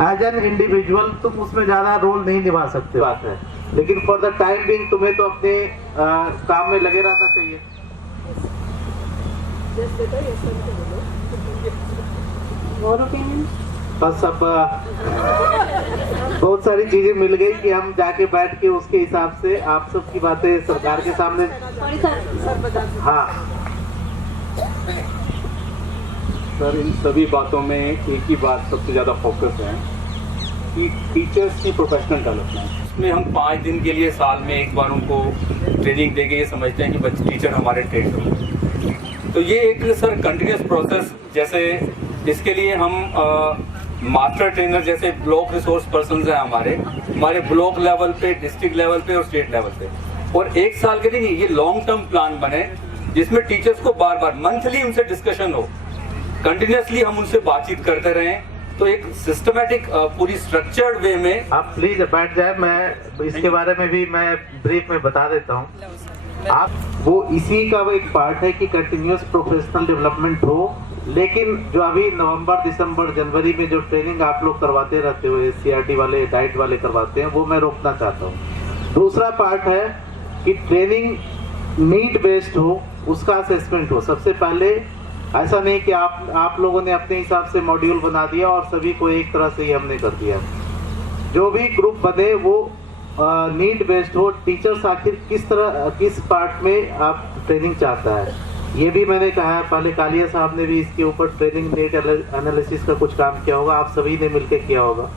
एज एन इंडिविजुअल तुम उसमें ज्यादा रोल नहीं निभा सकते, बात है। लेकिन फॉर द टाइम बिंग तुम्हें तो अपने काम में लगे रहना चाहिए। बस अब बहुत सारी चीजें मिल गई कि हम जाके बैठ के उसके हिसाब से आप सबकी बातें सरकार के सामने। हाँ सर, इन सभी बातों में एक ही बात सबसे ज़्यादा फोकस है कि टीचर्स की प्रोफेशनल डेवलपमेंट। इसमें हम 5 दिन के लिए साल में एक बार उनको ट्रेनिंग देके ये समझते हैं कि बच्चे टीचर हमारे ट्रेन हो। तो ये एक सर कंटिन्यूस प्रोसेस, जैसे इसके लिए हम मास्टर ट्रेनर जैसे ब्लॉक रिसोर्स पर्सन हैं हमारे ब्लॉक लेवल पे, डिस्ट्रिक्ट लेवल पे और स्टेट लेवल पे। और 1 साल के लिए ये लॉन्ग टर्म प्लान बने जिसमें टीचर्स को बार बार मंथली उनसे डिस्कशन हो, कंटिन्यूसली हम उनसे बातचीत करते रहें, तो एक सिस्टमेटिक पूरी स्ट्रक्चर्ड वे में। आप प्लीज बैठ जाए, मैं इसके बारे में भी मैं ब्रीफ में बता देता हूँ। आप वो इसी का वो एक पार्ट है कि कंटिन्यूअस प्रोफेशनल डेवलपमेंट हो, लेकिन जो अभी नवंबर, दिसंबर, जनवरी में जो ट्रेनिंग आप लोग करवाते रहते हो, CRT वाले, डाइट वाले करवाते हैं, वो मैं रोकना चाहता हूँ। दूसरा पार्ट है कि ट्रेनिंग नीड बेस्ड हो, उसका असेसमेंट हो। सबसे पहले ऐसा नहीं कि आप लोगों ने अपने हिसाब से मॉड्यूल बना दिया और सभी को एक तरह से ही हमने कर दिया। जो भी ग्रुप बने वो नीड बेस्ड हो। टीचर्स आखिर किस पार्ट में आप ट्रेनिंग चाहता है, ये भी मैंने कहा है। पहले कालिया साहब ने भी इसके ऊपर ट्रेनिंग नीड एनालिसिस का कुछ काम किया होगा, आप सभी ने मिलकर किया होगा।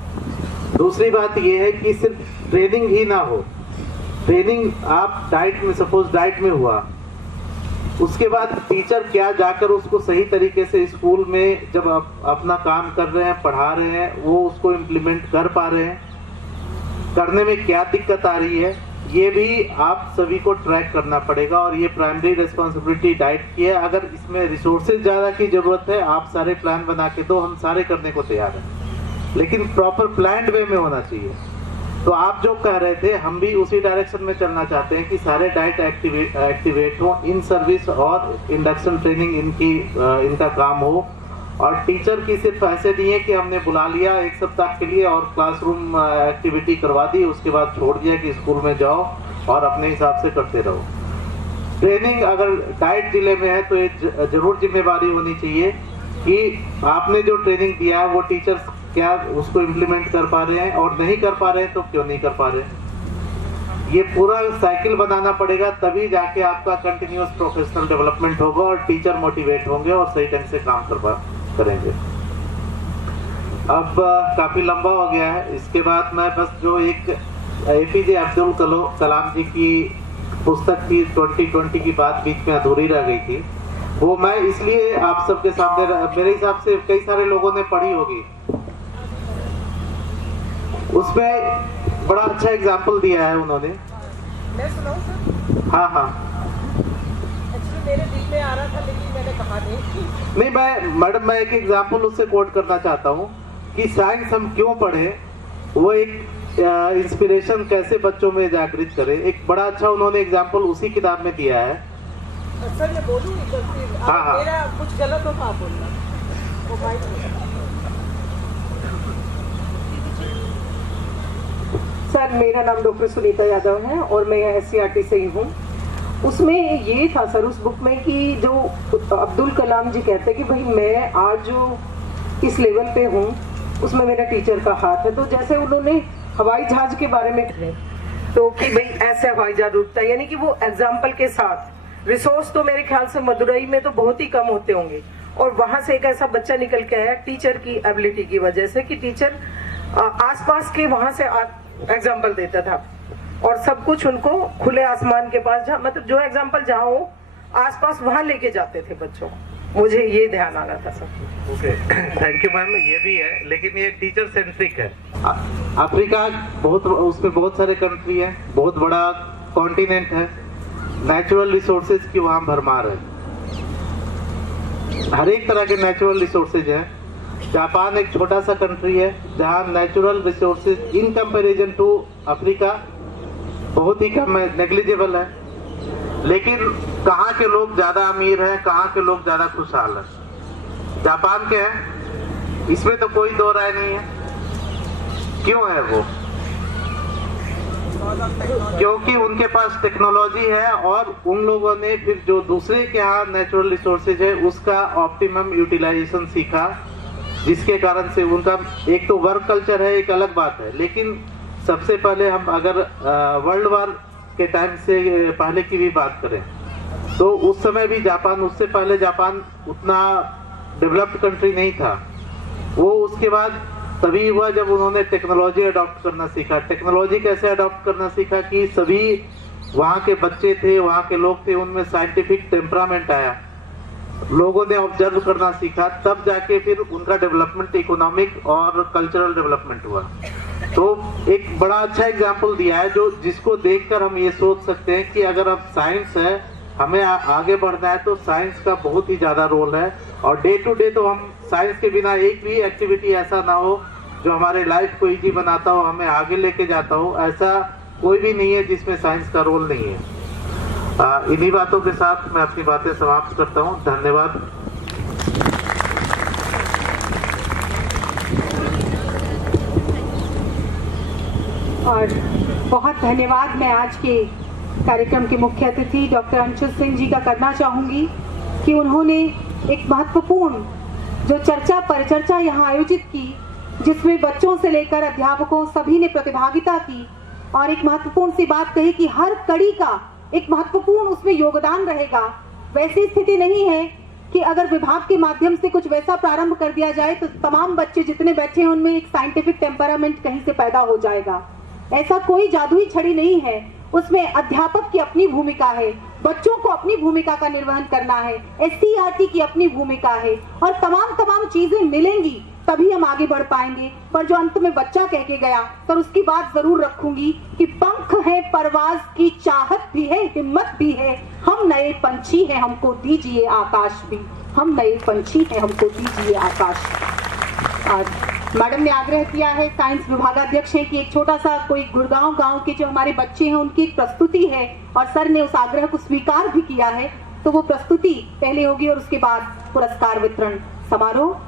दूसरी बात ये है कि सिर्फ ट्रेनिंग ही ना हो, ट्रेनिंग आप डाइट में, सपोज डाइट में हुआ, उसके बाद टीचर क्या जाकर उसको सही तरीके से स्कूल में जब आप अपना काम कर रहे हैं, पढ़ा रहे हैं, वो उसको इम्प्लीमेंट कर पा रहे हैं, करने में क्या दिक्कत आ रही है, ये भी आप सभी को ट्रैक करना पड़ेगा। और ये प्राइमरी रिस्पॉन्सिबिलिटी डाइट की है। अगर इसमें रिसोर्सेज ज़्यादा की ज़रूरत है, आप सारे प्लान बना के दो, हम सारे करने को तैयार हैं, लेकिन प्रॉपर प्लान्ड वे में होना चाहिए। तो आप जो कह रहे थे, हम भी उसी डायरेक्शन में चलना चाहते हैं कि सारे डाइट एक्टिवेट हो, इन सर्विस और इंडक्शन ट्रेनिंग इनका काम हो। और टीचर की सिर्फ ऐसे नहीं है कि हमने बुला लिया 1 सप्ताह के लिए और क्लासरूम एक्टिविटी करवा दी, उसके बाद छोड़ दिया कि स्कूल में जाओ और अपने हिसाब से करते रहो। ट्रेनिंग अगर डाइट जिले में है तो ये जरूर जिम्मेवारी होनी चाहिए कि आपने जो ट्रेनिंग दिया है वो टीचर्स क्या उसको इम्प्लीमेंट कर पा रहे हैं, और नहीं कर पा रहे हैं तो क्यों नहीं कर पा रहे हैं। ये पूरा साइकिल बनाना पड़ेगा, तभी जाके आपका कंटिन्यूअस प्रोफेशनल डेवलपमेंट होगा और टीचर मोटिवेट होंगे और सही ढंग से काम करेंगे। अब काफी लंबा हो गया है, इसके बाद मैं बस जो एक APJ अब्दुल कलाम जी की पुस्तक की 2020 की बात बीच में अधूरी रह गई थी, वो मैं इसलिए आप सबके सामने, मेरे हिसाब से कई सारे लोगों ने पढ़ी होगी, उसमें बड़ा अच्छा एग्जाम्पल दिया है उन्होंने। मैं सुनाऊं सर? हाँ। एक्चुअली मेरे दिल में आ रहा था लेकिन मैंने कहा नहीं। मैडम मैं एक एग्जाम्पल उससे कोट करना चाहता हूँ कि साइंस हम क्यों पढ़े, वो एक इंस्पिरेशन कैसे बच्चों में जागृत करे। एक बड़ा अच्छा उन्होंने एग्जाम्पल उसी किताब में दिया है। सर मैं बोलूँ हाँ। मेरा कुछ गलत हो तो आप बोलना। सर मेरा नाम डॉक्टर सुनीता यादव है और मैं SCRT से ही हूँ। उसमें ये था सर उस बुक में कि जो अब्दुल कलाम जी कहते हैं कि भाई मैं आज जो इस लेवल पे हूँ उसमें मेरा टीचर का हाथ है। तो जैसे उन्होंने हवाई जहाज के बारे में कहा तो कि भाई ऐसे हवाई जहाज उड़ता है, यानी कि वो एग्जाम्पल के साथ। रिसोर्स तो मेरे ख्याल से मदुरई में तो बहुत ही कम होते होंगे, और वहां से एक ऐसा बच्चा निकल के आया टीचर की एबिलिटी की वजह से कि टीचर आसपास के वहां से एग्जाम्पल देता था और सब कुछ उनको खुले आसमान के पास, जहाँ मतलब जो एग्जाम्पल जहाँ हो आसपास वहां लेके जाते थे बच्चों। मुझे ये ध्यान आ रहा था sir. Okay, thank you ma'am. ये भी है लेकिन ये टीचर सेंट्रिक है। अफ्रीका बहुत, उसमें बहुत सारे कंट्री है, बहुत बड़ा कॉन्टिनेंट है, नेचुरल रिसोर्सेज की वहाँ भरमार है, हर एक तरह के नेचुरल रिसोर्सेज है। जापान एक छोटा सा कंट्री है जहाँ natural resources in comparison to Africa बहुत ही कम है, नेग्लिजिबल है। लेकिन कहाँ के लोग ज्यादा अमीर हैं, कहाँ के लोग ज्यादा खुशहाल हैं? जापान के हैं, इसमें तो कोई दो राय नहीं है। क्यों है वो? क्योंकि उनके पास टेक्नोलॉजी है और उन लोगों ने फिर जो दूसरे के यहाँ नेचुरल रिसोर्सेज है उसका ऑप्टिमम यूटिलाइजेशन सीखा, जिसके कारण से उनका एक तो वर्क कल्चर है, एक अलग बात है। लेकिन सबसे पहले हम अगर वर्ल्ड वार के टाइम से पहले की भी बात करें तो उस समय भी जापान, उससे पहले जापान उतना डेवलप्ड कंट्री नहीं था। वो उसके बाद तभी हुआ जब उन्होंने टेक्नोलॉजी अडॉप्ट करना सीखा। टेक्नोलॉजी कैसे अडॉप्ट करना सीखा कि सभी वहाँ के बच्चे थे, वहाँ के लोग थे, उनमें साइंटिफिक टेम्परामेंट आया। लोगों ने ऑब्जर्व करना सीखा, तब जाके फिर उनका डेवलपमेंट इकोनॉमिक और कल्चरल डेवलपमेंट हुआ। तो एक बड़ा अच्छा एग्जाम्पल दिया है जो जिसको देखकर हम ये सोच सकते हैं कि अगर अब साइंस है, हमें आगे बढ़ना है तो साइंस का बहुत ही ज्यादा रोल है। और डे टू डे तो हम साइंस के बिना एक भी एक्टिविटी ऐसा ना हो जो हमारे लाइफ को इजी बनाता हो, हमें आगे लेके जाता हो, ऐसा कोई भी नहीं है जिसमें साइंस का रोल नहीं है। इन्हीं बातों के साथ मैं अपनी बातें समाप्त करता हूँ। धन्यवाद। और बहुत धन्यवाद मैं आज के कार्यक्रम के मुख्य अतिथि डॉक्टर अंशुल सिंह जी का करना चाहूंगी कि उन्होंने एक महत्वपूर्ण जो चर्चा परिचर्चा यहाँ आयोजित की, जिसमें बच्चों से लेकर अध्यापकों सभी ने प्रतिभागिता की और एक महत्वपूर्ण सी बात कही कि हर कड़ी का एक महत्वपूर्ण उसमें योगदान रहेगा। वैसी स्थिति नहीं है कि अगर विभाग के माध्यम से कुछ वैसा प्रारंभ कर दिया जाए तो तमाम बच्चे जितने बैठे हैं उनमें एक साइंटिफिक टेम्परामेंट कहीं से पैदा हो जाएगा। ऐसा कोई जादुई छड़ी नहीं है। उसमें अध्यापक की अपनी भूमिका है, बच्चों को अपनी भूमिका का निर्वहन करना है, SCERT की अपनी भूमिका है और तमाम चीजें मिलेंगी तभी हम आगे बढ़ पाएंगे। पर जो अंत में बच्चा कह के गया, पर उसकी बात जरूर रखूंगी कि पंख है, परवाज की चाहत भी है, हिम्मत भी है, हम नए पंछी हैं, हमको दीजिए आकाश भी, हम नए पंछी हैं, हमको दीजिए आकाश। और मैडम ने आग्रह किया है, साइंस विभागाध्यक्ष हैं, कि एक छोटा सा कोई गुड़गांव गांव के जो हमारे बच्चे हैं उनकी एक प्रस्तुति है और सर ने उस आग्रह को स्वीकार भी किया है। तो वो प्रस्तुति पहले होगी और उसके बाद पुरस्कार वितरण समारोह।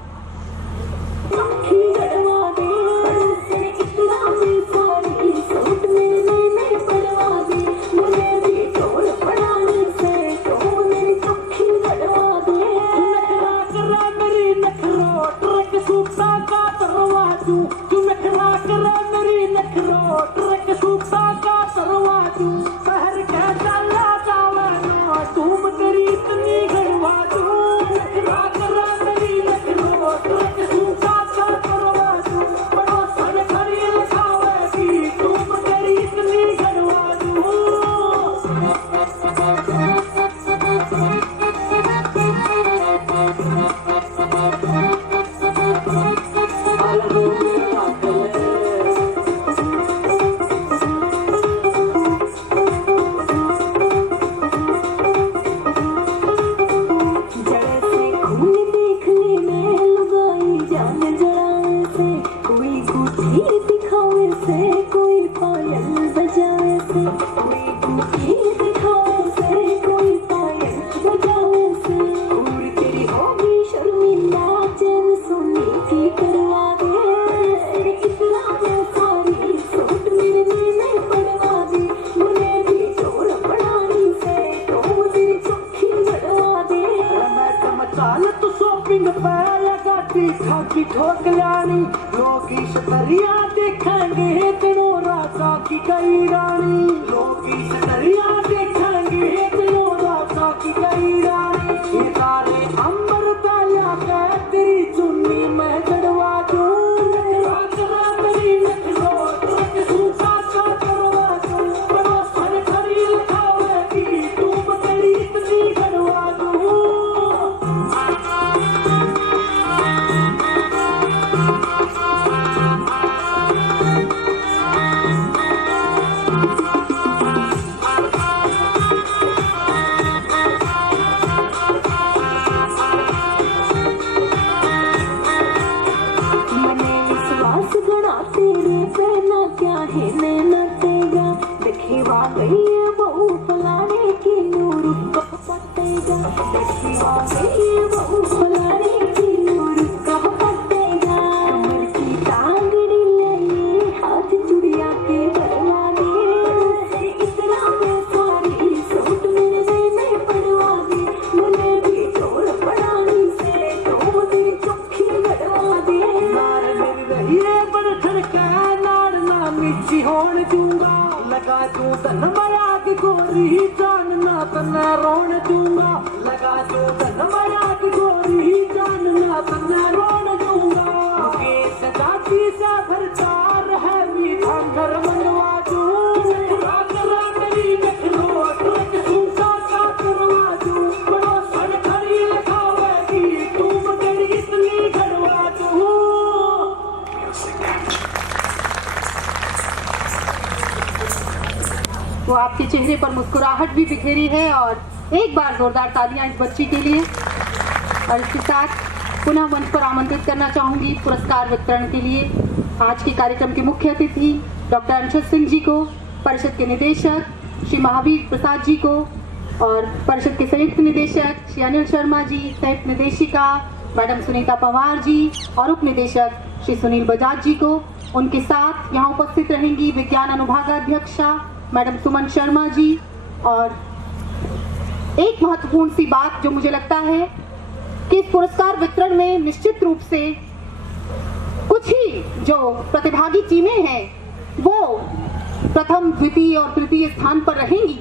वो आपके चेहरे पर मुस्कुराहट भी बिखेरी है। और एक बार जोरदार तालियां इस बच्ची के लिए। और इसके साथ पुनः मंच पर आमंत्रित करना चाहूंगी पुरस्कार वितरण के लिए आज के कार्यक्रम के मुख्य अतिथि डॉक्टर अंशुल सिंह जी को, परिषद के निदेशक श्री महावीर प्रसाद जी को, और परिषद के संयुक्त निदेशक श्री अनिल शर्मा जी, संयुक्त निदेशिका मैडम सुनीता पवार जी और उप निदेशक श्री सुनील बजाज जी को। उनके साथ यहाँ उपस्थित रहेंगी विज्ञान अनुभागाध्यक्षा मैडम सुमन शर्मा जी। और एक महत्वपूर्ण सी बात जो मुझे लगता है कि इस पुरस्कार वितरण में निश्चित रूप से कुछ ही जो प्रतिभागी टीमें हैं वो प्रथम, द्वितीय और तृतीय स्थान पर रहेंगी,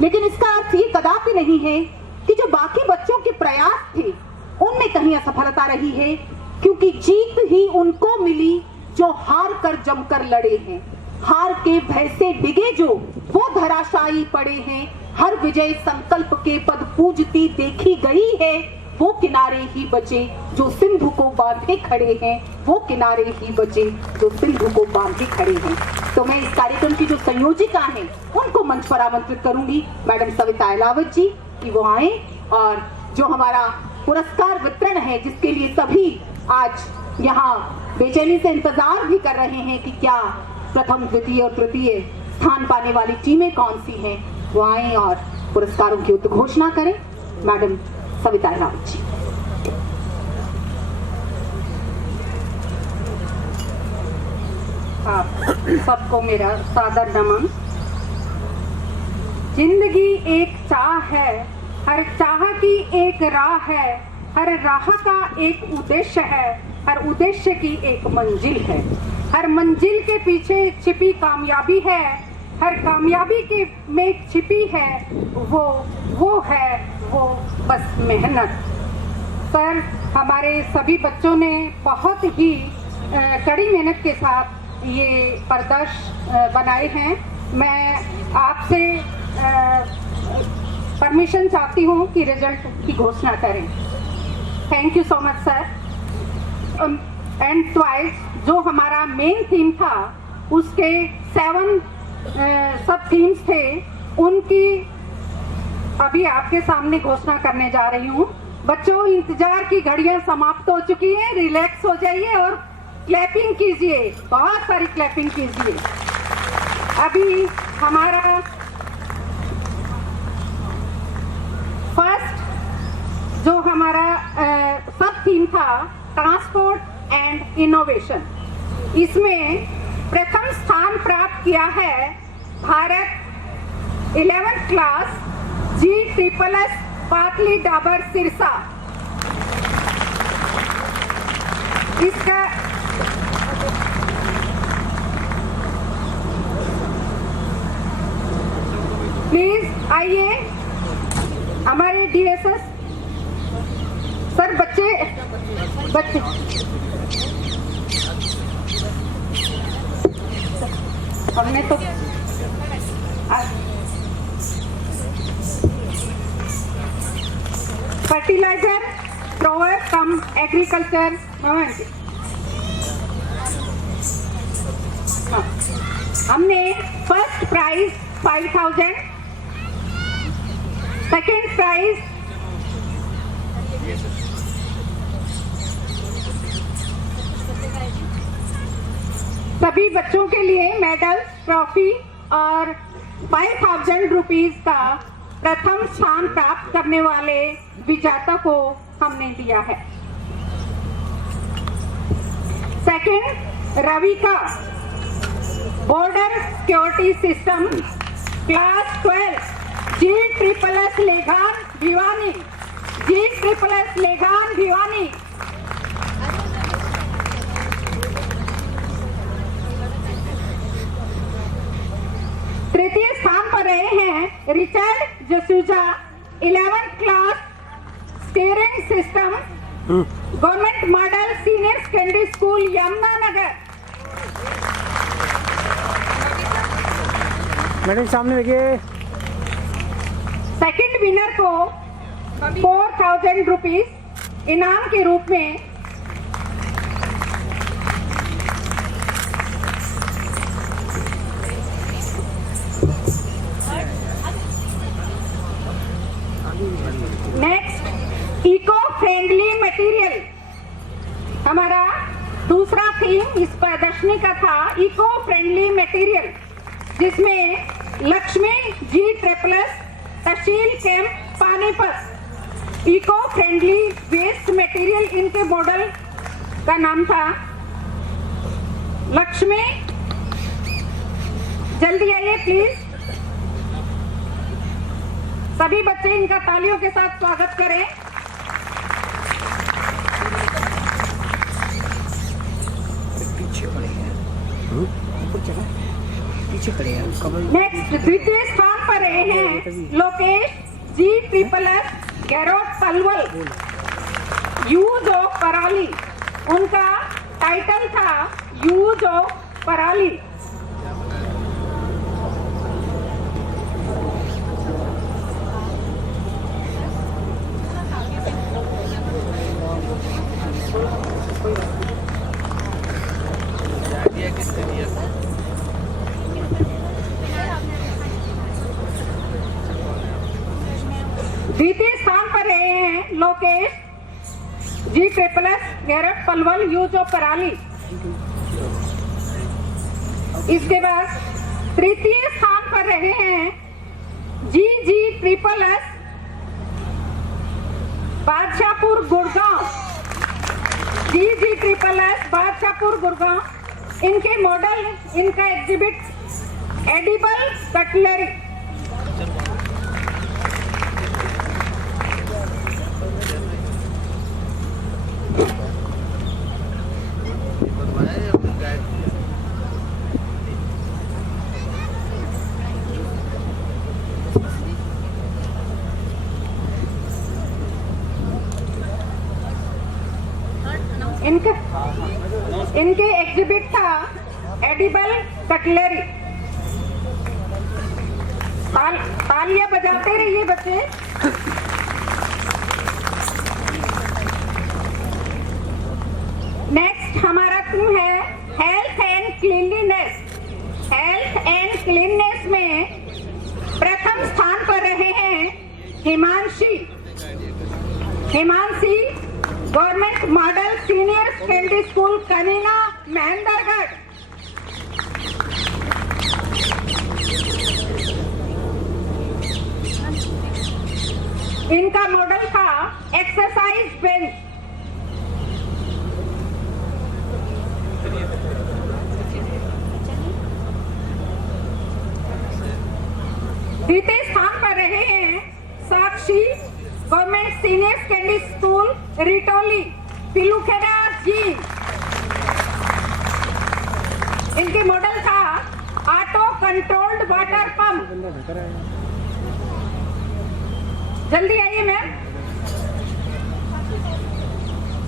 लेकिन इसका अर्थ ये कदापि नहीं है कि जो बाकी बच्चों के प्रयास थे उनमें कहीं असफलता रही है, क्योंकि जीत ही उनको मिली जो हार कर जमकर लड़े हैं। हार के भय से डिगे जो वो धराशायी पड़े हैं। हर विजय संकल्प के पद पूजती देखी गई है। वो किनारे ही बचे जो सिंधु को बांधे खड़े हैं। वो किनारे ही बचे जो सिंधु को बांधे खड़े हैं। तो मैं इस कार्यक्रम की जो संयोजिका हैं उनको मंच पर आमंत्रित करूंगी मैडम सविता अहलावत जी कि वो आए और जो हमारा पुरस्कार वितरण है जिसके लिए सभी आज यहाँ बेचैनी से इंतजार भी कर रहे हैं कि क्या प्रथम, द्वितीय और तृतीय स्थान पाने वाली टीमें कौन सी हैं, वो आए और पुरस्कारों की उद्घोषणा करें। मैडम सविता अहलावत जी। आप सबको मेरा सादर नमन। जिंदगी एक चाह है, हर चाह की एक राह है, हर राह का एक उद्देश्य है, हर उद्देश्य की एक मंजिल है, हर मंजिल के पीछे छिपी कामयाबी है, हर कामयाबी के में छिपी है वो है वो बस मेहनत। सर, हमारे सभी बच्चों ने बहुत ही कड़ी मेहनत के साथ ये प्रदर्श बनाए हैं। मैं आपसे परमिशन चाहती हूँ कि रिजल्ट की घोषणा करें। Thank you so much sir. And twice जो हमारा मेन थीम था उसके 7 सब थीम्स थे, उनकी अभी आपके सामने घोषणा करने जा रही हूँ। बच्चों, इंतजार की घड़ियां समाप्त हो चुकी हैं, रिलैक्स हो जाइए और क्लैपिंग कीजिए, बहुत सारी क्लैपिंग कीजिए। अभी हमारा फर्स्ट जो हमारा सब थीम था ट्रांसपोर्ट एंड इनोवेशन, इसमें प्रथम स्थान प्राप्त किया है भारत 11th क्लास GSSS पाटली डाबर सिरसा। इसका प्लीज आइए हमारे DSS सर। बच्चे हमने तो फर्टिलाइजर ग्रोवर कम एग्रीकल्चर हमने फर्स्ट प्राइज 5000, सेकेंड प्राइज सभी बच्चों के लिए मेडल, ट्रॉफी और 5000 रुपीज का प्रथम स्थान प्राप्त करने वाले विजेता को हमने दिया है। Second, Ravika border security system class 12 GSSS Legan Bhiwani, GSSS Legan Bhiwani. तृतीय स्थान पर रहे हैं Richard Jasuja 11th class steering system government model senior secondary school Yamunanagar. Madam सामने देखिए। सेकंड विनर को 4000 रुपीज इनाम के रूप में इस प्रदर्शनी का था इको फ्रेंडली मटेरियल, जिसमें लक्ष्मी जी ट्रिपल्स तहसील camp Panipat eco friendly waste material, इनके मॉडल का नाम था। लक्ष्मी जल्दी आइए प्लीज। सभी बच्चे इनका तालियों के साथ स्वागत करें। नेक्स्ट द्वितीय स्थान पर रहे हैं Lokesh G triples गैरोट Palwal, use of पराली। उनका टाइटल था यूज ऑफ पराली। द्वितीय स्थान पर रहे हैं लोकेश जी ट्रिपल्स गैरट पलवल, यूज ऑफ पराली। इसके बाद तृतीय स्थान पर रहे हैं G G triple S Badshahpur Gurgaon, G G triple S Badshahpur Gurgaon. इनके मॉडल, इनका एग्जिबिट एडिबल कटलरी। इनके एग्जिबिट था एडिबल कटलरी। तालियां बजाते रहिए बच्चे। नेक्स्ट हमारा थीम है health and cleanliness. Health and cleanness में प्रथम स्थान पर रहे हैं Himanshi government model senior secondary school Kanina Mahendragarh. इनका मॉडल था एक्सरसाइज बेंच। द्वितीय स्थान पर रहे हैं Sakshi government senior secondary school Ritoli Pilukheda ji. इनके मॉडल था ऑटो कंट्रोल्ड वाटर पंप। जल्दी आइए ma'am.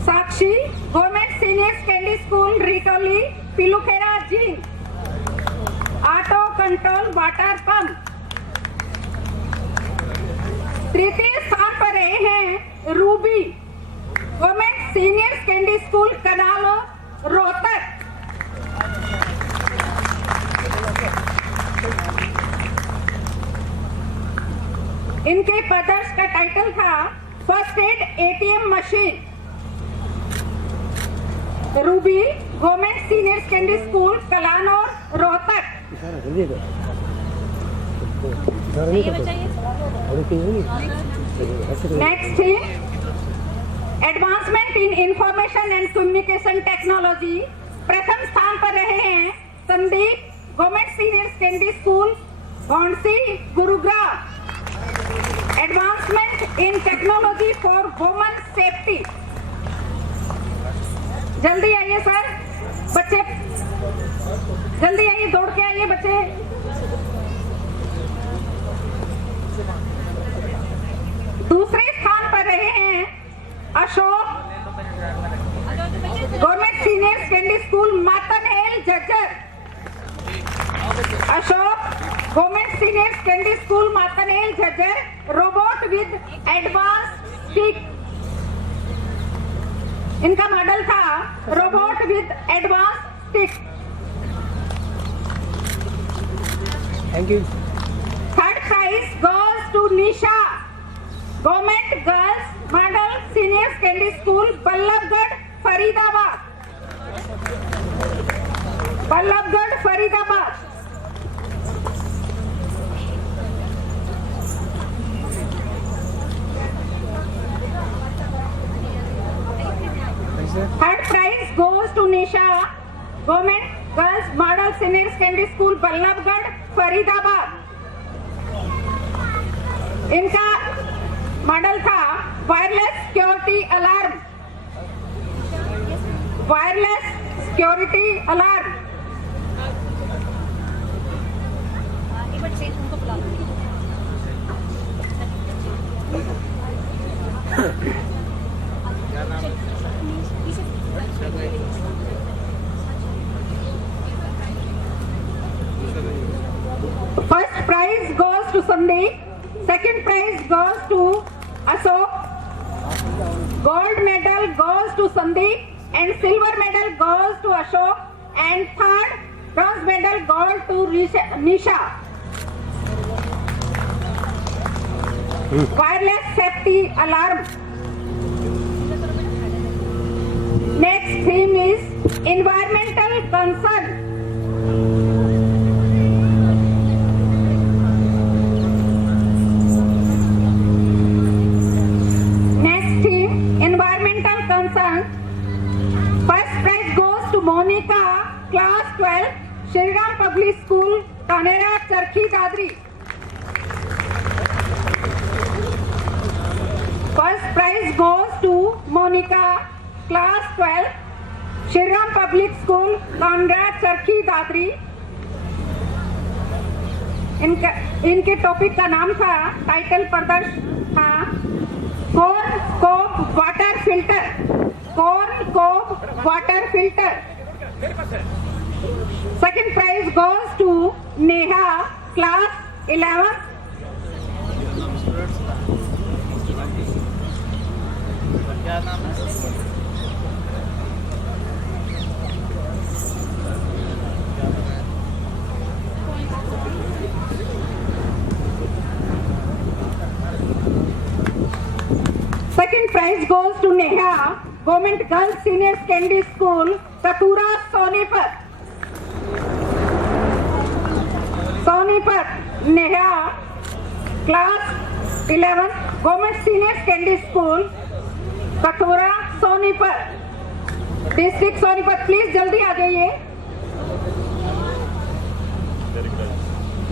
Sakshi government senior secondary school Ritoli Pilukheda ji, auto control water pump. तृतीय स्थान पर रहे हैं Ruby government senior secondary school Kanalo Rohtak. इनके पदर्स का टाइटल था first aid ATM machine. Ruby government senior secondary school Kalanaur Rohtak. Next है advancement in information and communication technology. प्रथम स्थान पर रहे हैं Sandeep government senior secondary school Bhaunsi Gurugram. Advancement in technology for women safety. जल्दी आइए सर, बच्चे जल्दी आइए, दौड़ के आइए बच्चे। दूसरे स्थान पर रहे हैं Ashok government senior secondary school Matanhail Jhajjar. Ashok government senior secondary school Matanhail Jhajjar, robot with advance stick. इनका मॉडल था robot with advance stick. Thank you. Third prize goes to Nisha government girls model senior secondary school Ballabhgarh Faridabad. Ballabhgarh Faridabad. Third prize goes to Nisha, Government Girls Model Senior Secondary School, Ballabhgarh Faridabad. इनका model था wireless security alarm. Wireless security alarm. First prize goes to Sandeep. Second prize goes to Ashok. Gold medal goes to Sandeep and silver medal goes to Ashok, and third bronze medal goes to Nisha. Wireless safety alarm. Next theme is environmental concern. Monika, class 12, Shriram public school, Kanera, Charkhi Dadri. First prize goes to Monika, class 12, Shriram public school, Kanera, Charkhi Dadri. इनके topic का नाम था, title प्रदर्श था corn cob water filter. Corn cob water filter. Second prize goes to Neha, class 11. Second prize goes to Neha, Government Girls Senior Secondary School, Katura, Sonipat. Sonipat, Neha, class 11, government senior secondary school, Katora, Sonipat, district Sonipat. Please जल्दी आ जाइए।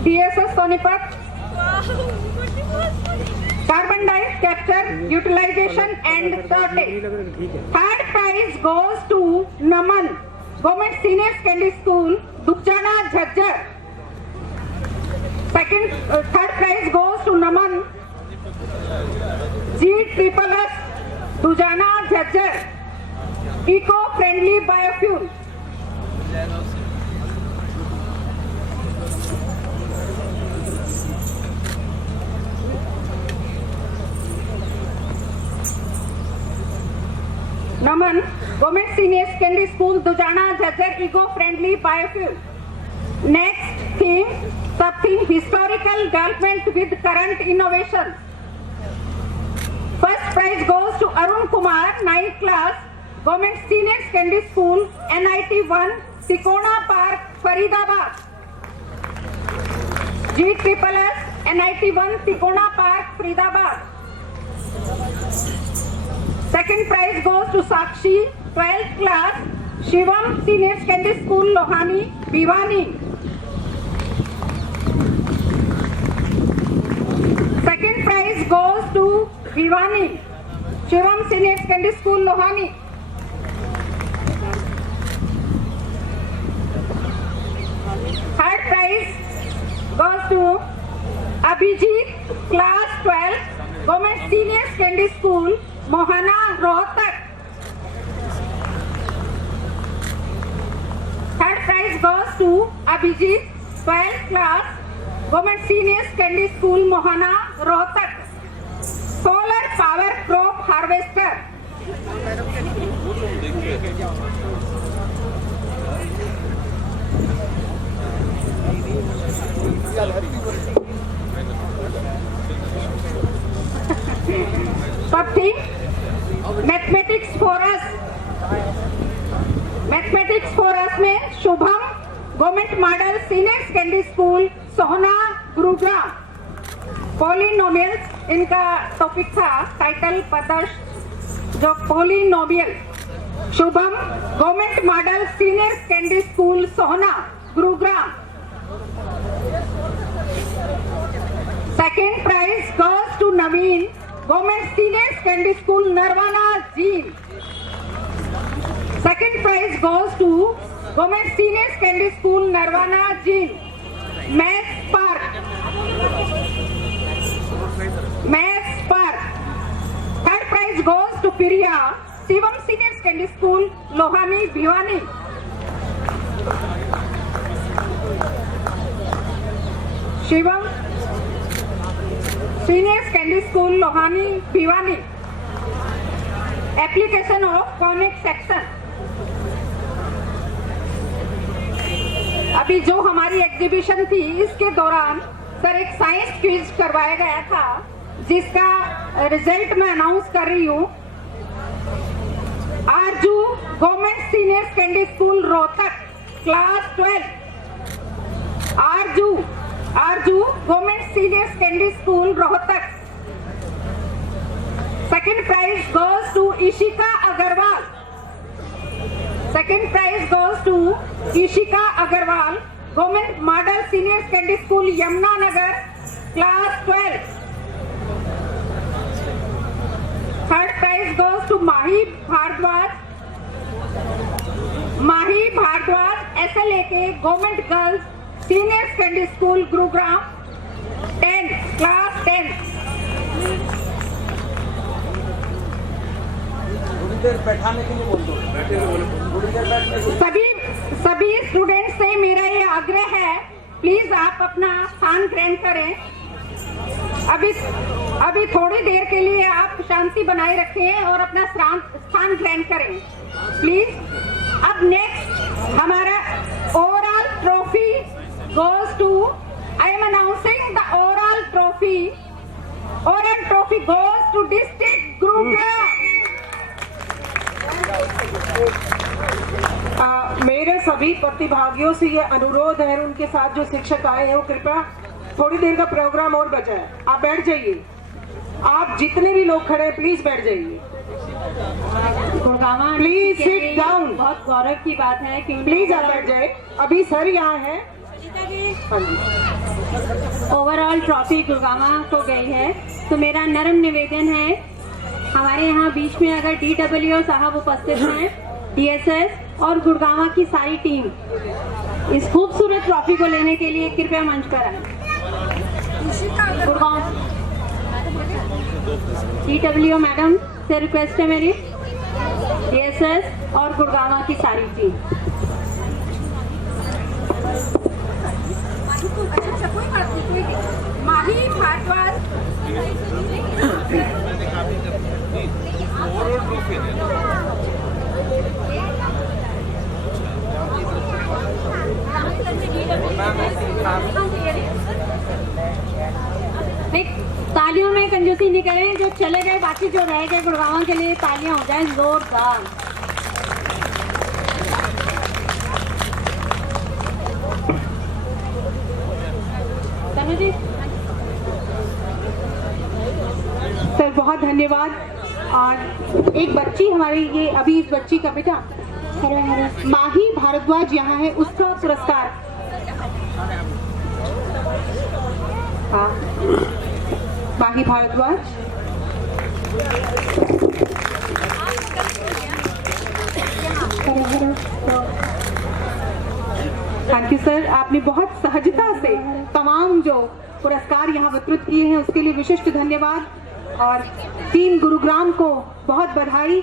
DSS Sonipat. Carbon dioxide capture, utilization and storage. Third prize goes to Naman, government senior secondary school, Duchana, Jhajjar. Third prize goes to Naman, G++, Dujana, Jhajjar, eco friendly biofuel. Naman, government senior secondary school, Dujana, Jhajjar, eco friendly biofuel. Next theme, sub theme historical development with current innovation. First prize goes to Arun Kumar, 9th class, government senior secondary school, NIT 1, Tikona park, Faridabad. G++, NIT 1, Tikona park, Faridabad. Second prize goes to Sakshi, 12th class, Shivam Senior Secondary School, Lohani, Bhiwani. Second prize goes to Bhiwani, Shivam Senior Secondary School, Lohani. Third prize goes to Abhijit, class 12, Government Senior Secondary School, Mohana, Rohtak. Third prize goes to Abhijeet, 12th class, government senior secondary school, Mohana, Rohtak. Solar power crop harvester. Mathematics for us. Mathematics for us में Shubham, senior secondary school Sohna Gurugram. Polynomials इनका topic था, title पदर्श जो polynomial. Shubham government model senior secondary school Sohna Gurugram. Second prize goes to Naveen government senior secondary school Narwana Jind. Second prize goes to government senior secondary school Narwana Jind. Maths park. Third prize goes to Priya Shivam senior secondary school Lohani Bhiwani. Shivam senior secondary school Lohani Bhiwani. Application of conic section. अभी जो हमारी exhibition थी इसके दौरान sir एक science quiz करवाया गया था, जिसका रिजल्ट मैं अनाउंस कर रही हूँ। Aarzoo government senior secondary school Rohtak class 12। Aarzoo government senior secondary school Rohtak. Second prize goes to Ishika Agarwal. Second prize goes to Ishika Agarwal government model senior secondary school Yamunanagar class 12। Third prize goes to Mahi Bhardwaj SLA के government girls senior secondary school Gurugram 10 class 10। बैठाने के लिए बोल दो। सभी students से मेरा ये आग्रह है, प्लीज आप अपना स्थान ग्रहण करें। अभी थोड़ी देर के लिए आप शांति बनाए रखें और अपना स्थान ग्रहण करें प्लीज। अब नेक्स्ट हमारा overall trophy goes to, I am announcing the oral trophy. Oral trophy goes to district Gurugram. मेरे सभी प्रतिभागियों से ये अनुरोध है, उनके साथ जो शिक्षक आए हैं वो कृपया थोड़ी देर का प्रोग्राम और बचा है, आप बैठ जाइए। आप जितने भी लोग खड़े हैं प्लीज बैठ जाइए। Gurgaon please sit down. बहुत गौरव की बात है कि प्लीज आप बैठ जाए। अभी सर यहाँ है। ओवरऑल ट्रॉफी गुड़गावा को गई है, तो मेरा नर्म निवेदन है, हमारे यहाँ बीच में अगर DWO साहब उपस्थित हैं, DSS और गुड़गावा की सारी टीम इस खूबसूरत ट्रॉफी को लेने के लिए कृपया मंच पर आए। गुड़गांव DWO मैडम से रिक्वेस्ट है मेरी, DSS और गुड़गावा की सारी टीम। माही भारद्वाज तालियों में कंजूसी नहीं करें, जो चले गए बाकी जो रह गए गुड़गावा के लिए तालियां हो जाएं जोरदार। जी सर बहुत धन्यवाद। और एक बच्ची हमारी, ये अभी इस बच्ची का बेटा माही भारद्वाज यहाँ है, उसका पुरस्कार। हाँ माही भारद्वाज। थैंक यू सर, आपने बहुत सहजता से तमाम जो पुरस्कार यहाँ वितरित किए हैं उसके लिए विशिष्ट धन्यवाद। और टीम गुरुग्राम को बहुत बधाई।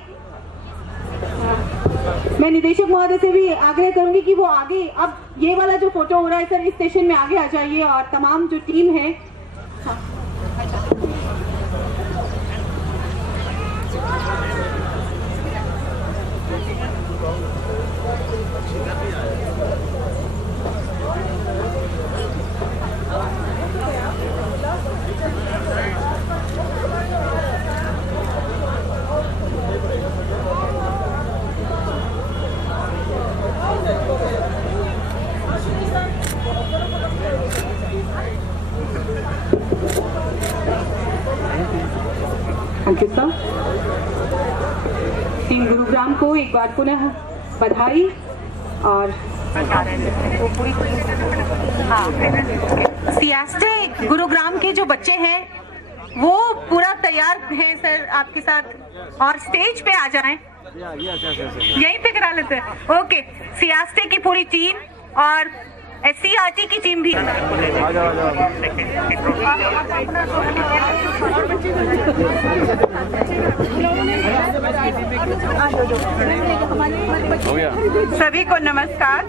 मैं निदेशक महोदय से भी आग्रह करूंगी कि वो आगे, अब ये वाला जो फोटो हो रहा है सर, इस स्टेशन में आगे आ जाइए और तमाम जो टीम है। अंकिता टीम गुरुग्राम को एक बार पुनः बधाई और सियास्ते गुरुग्राम के जो बच्चे हैं वो पूरा तैयार हैं सर आपके साथ, और स्टेज पे आ जाएं, यहीं पे करा लेते हैं। ओके, सियास्ते की पूरी टीम और SCERT की टीम भी। सभी को नमस्कार।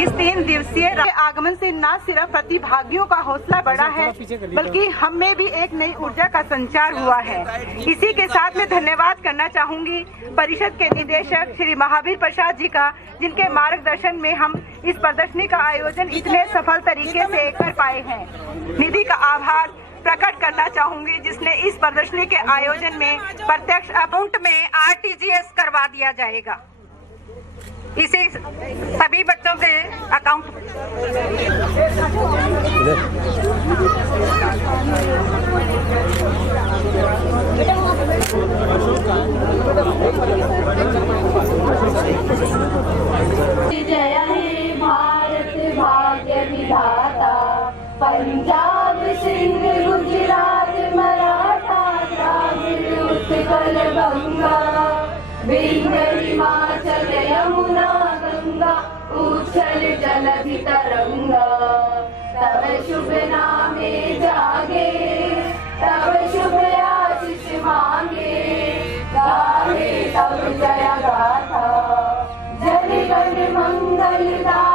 इस 3 दिवसीय आगमन से न सिर्फ प्रतिभागियों का हौसला बढ़ा है, बल्कि हम में भी एक नई ऊर्जा का संचार हुआ है। इसी के साथ मैं धन्यवाद करना चाहूंगी परिषद के निदेशक श्री महावीर प्रसाद जी का, जिनके मार्गदर्शन में हम इस प्रदर्शनी का आयोजन इतने सफल तरीके से कर पाए हैं। निधि का आभार प्रकट करना चाहूंगी, जिसने इस प्रदर्शनी के आयोजन में प्रत्यक्ष अकाउंट में RTGS करवा दिया जाएगा। इसे सभी बच्चों के अकाउंट जय हे भारत भाग्य विधाता, पंजाब सिंध गुजरात मराठा द्राविड़ उत्कल गंगा, विंध्य हिमाचल यमुना गंगा, उच्छल जलधि तरंगा। तब शुभ नामे जागे, तब शुभ आशीष मांगे, गावे तब जय गाथा, जन गण मंगलदायक।